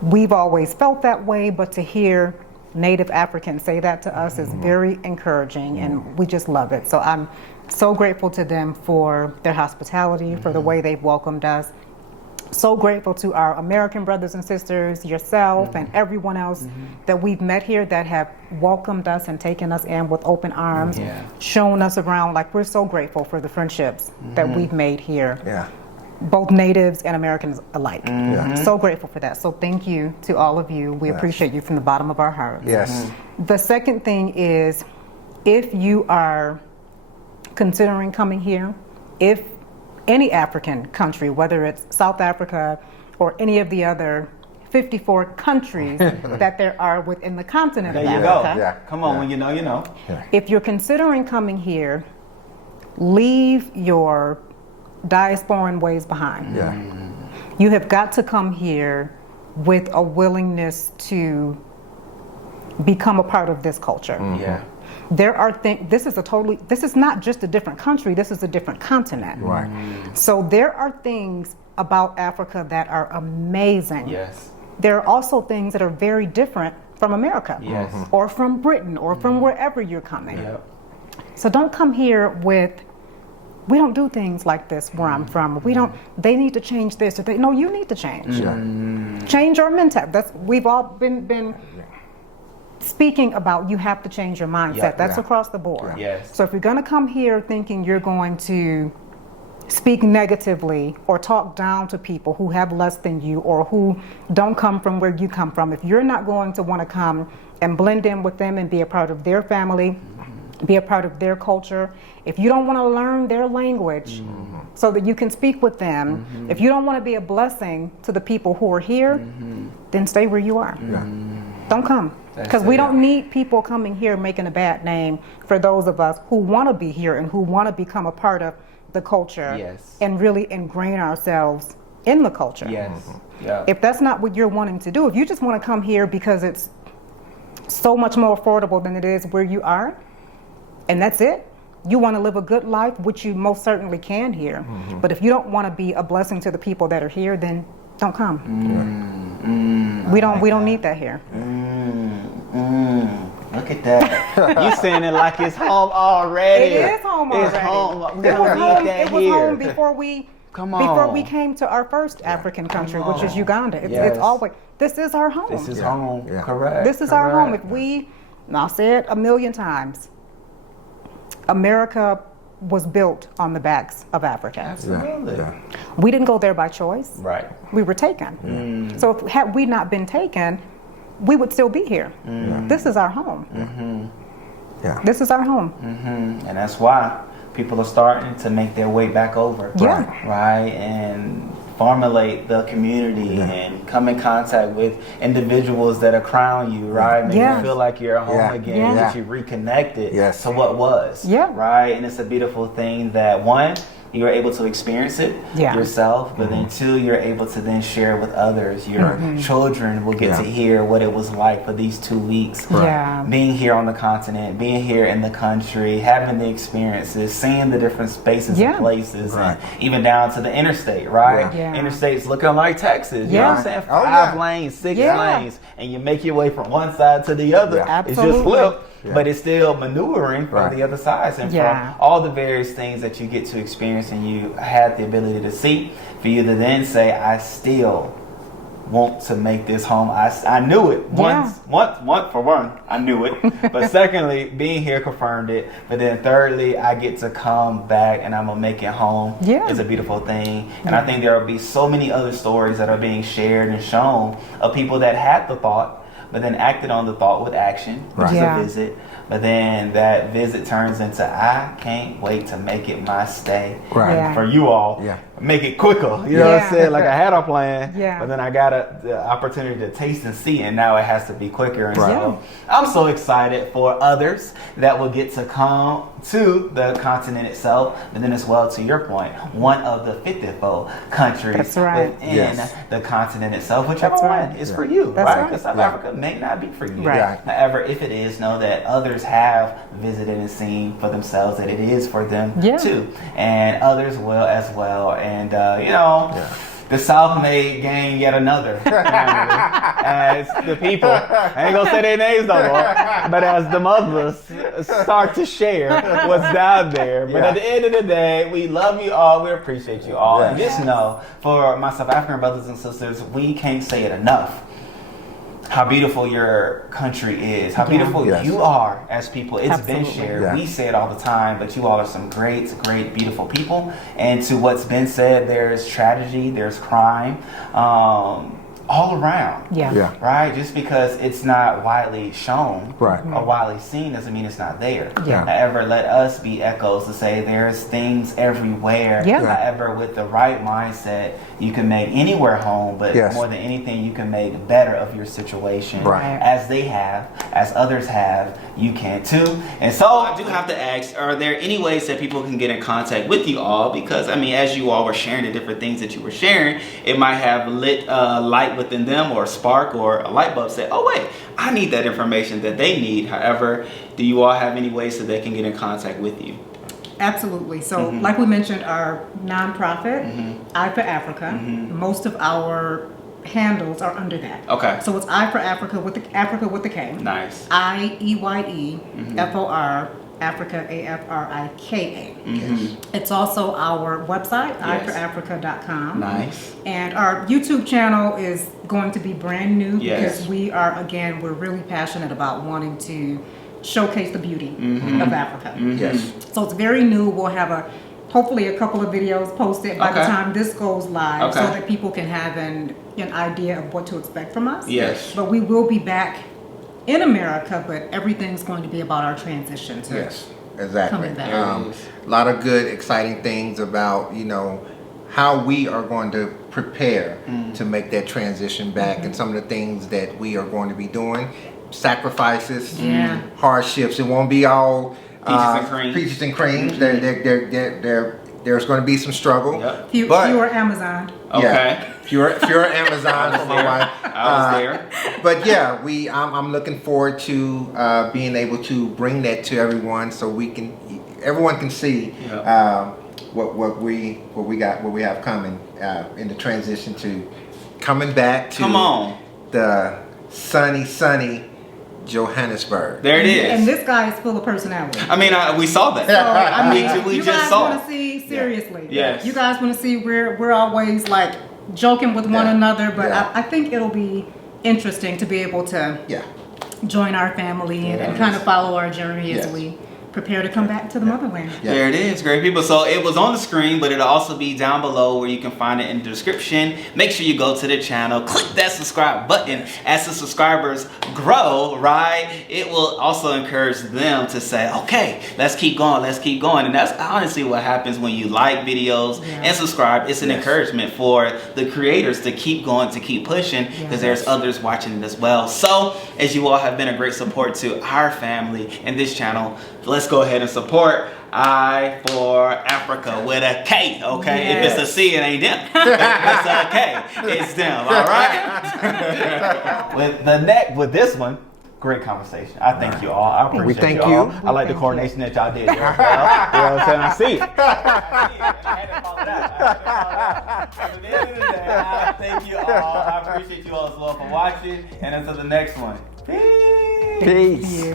We've always felt that way, but to hear Native Africans say that to us is very encouraging, and we just love it. So I'm so grateful to them for their hospitality, for the way they've welcomed us. So grateful to our American brothers and sisters, yourself, and everyone else that we've met here that have welcomed us and taken us in with open arms, shown us around. Like, we're so grateful for the friendships that we've made here. Both natives and Americans alike. So grateful for that. So thank you to all of you. We appreciate you from the bottom of our hearts. The second thing is, if you are considering coming here, if any African country, whether it's South Africa or any of the other 54 countries that there are within the continent of Africa. There you go. Come on, when you know, you know. If you're considering coming here, leave your diasporan ways behind. You have got to come here with a willingness to become a part of this culture. There are things. This is not just a different country. This is a different continent. So there are things about Africa that are amazing. There are also things that are very different from America, or from Britain, or from wherever you're coming. So don't come here with, we don't do things like this where I'm from. We don't. They need to change this. Or no, you need to change. Change your mentality. We've all been speaking about. You have to change your mindset. That's across the board. So if you're going to come here thinking you're going to speak negatively or talk down to people who have less than you or who don't come from where you come from, if you're not going to want to come and blend in with them and be a part of their family, be a part of their culture, if you don't want to learn their language so that you can speak with them, if you don't want to be a blessing to the people who are here, then stay where you are. Don't come. Because we don't need people coming here making a bad name for those of us who want to be here and who want to become a part of the culture Yes. and really ingrain ourselves in the culture. Yes. Yeah. If that's not what you're wanting to do, if you just want to come here because it's so much more affordable than it is where you are, and that's it, you want to live a good life, which you most certainly can here. But if you don't want to be a blessing to the people that are here, then don't come. We don't need that here. Look at that. You saying it like it's home already. It is home already. It's home. We It was don't home, need that it was here. home before we Come on. before we came to our first African country, which is Uganda. It's always, this is our home. This is home. Yeah. Correct. This is our home. If we, and I'll say it a million times, America was built on the backs of Africa. Absolutely. Yeah. We didn't go there by choice. Right. We were taken. So had we not been taken, we would still be here. This is our home. Yeah. This is our home. And that's why people are starting to make their way back over. Yeah. Right. And formulate the community and come in contact with individuals that are crown you, right? Make you feel like you're home again, that you reconnected to what was. Right. And it's a beautiful thing that one, you're able to experience it yourself, but then two, you're able to then share with others. Your children will get to hear what it was like for these 2 weeks. Being here on the continent, being here in the country, having the experiences, seeing the different spaces and places, and even down to the interstate, right? Interstate's looking like Texas, you know what I'm saying? 5 lanes, 6 lanes, and you make your way from one side to the other. It's just flip. But it's still maneuvering from the other side, and from all the various things that you get to experience and you had the ability to see, for you to then say, I still want to make this home. I knew it once for one, I knew it. But secondly, being here confirmed it. But then thirdly, I get to come back and I'm gonna make it home. It's a beautiful thing. And I think there will be so many other stories that are being shared and shown of people that had the thought, but then acted on the thought with action, which is a visit. But then that visit turns into, I can't wait to make it my stay. For you all, make it quicker. You know what I'm saying? Like I had a plan, but then I got the opportunity to taste and see, and now it has to be quicker. And so I'm so excited for others that will get to come to the continent itself, but then as well, to your point, one of the 54 countries within the continent itself, whichever one is for you, right? Because South Africa may not be for you. However, if it is, know that others have visited and seen for themselves that it is for them too, and others will as well. And the South may gain yet another as the people, I ain't gonna say their names no more, but as the mothers start to share what's down there. But at the end of the day, we love you all, we appreciate you all. And just know, for my South African brothers and sisters, we can't say it enough how beautiful your country is, how beautiful you are as people. It's been shared. We say it all the time, but you all are some great, great, beautiful people. And to what's been said, there's tragedy, there's crime, all around. Right? Just because it's not widely shown or widely seen doesn't mean it's not there. However, let us be echoes to say there's things everywhere. However, with the right mindset, you can make anywhere home, but more than anything, you can make better of your situation. As they have, as others have, you can too. And so I do have to ask, are there any ways that people can get in contact with you all? Because, I mean, as you all were sharing the different things that you were sharing, it might have lit light within them, or a spark, or a light bulb say, oh wait, I need that information that they need. However, do you all have any ways that they can get in contact with you? Absolutely. So like we mentioned, our nonprofit, I for Africa, most of our handles are under that. Okay. So it's I for Africa with the K. Nice. IEYE-FOR, Africa, AFRIKA. It's also our website, iforafrica.com. Nice. And our YouTube channel is going to be brand new because we're really passionate about wanting to showcase the beauty of Africa. So it's very new. We'll have hopefully a couple of videos posted by the time this goes live so that people can have an idea of what to expect from us. But we will be back in America, but everything's going to be about our transition to coming back. A lot of good, exciting things about, how we are going to prepare to make that transition back, and some of the things that we are going to be doing, sacrifices, hardships. It won't be all peaches and cream. Peaches and cream. They're there's going to be some struggle. Yep. Fewer Amazon. Okay. Yeah, fewer Amazon for my wife. I was there. But yeah, I'm looking forward to being able to bring that to everyone, so everyone can see what we have coming in the transition to coming back to the sunny Johannesburg. There it is. And this guy is full of personality. I mean, we saw that. So, I mean, we you just guys saw. want to see seriously. Yes. You guys want to see we're always like joking with one another, but I think it'll be interesting to be able to join our family and kind of follow our journey as we prepare to come back to the motherland. Yeah. There it is, great people. So it was on the screen, but it'll also be down below where you can find it in the description. Make sure you go to the channel, click that subscribe button. As the subscribers grow, right, it will also encourage them to say, okay, let's keep going. And that's honestly what happens when you like videos and subscribe. It's an encouragement for the creators to keep going, to keep pushing, because there's others watching it as well. So as you all have been a great support to our family and this channel, let's go ahead and support I for Africa with a K, okay? Yes. If it's a C, it ain't them. If it's a K, it's them, all right? With this one, great conversation. I thank you all. I appreciate you all. I like the coordination that y'all did there as well. You know what I'm saying? I see it. I had to call it out. At the end of the day, I thank you all. I appreciate you all as well for watching. And until the next one. Peace. Peace.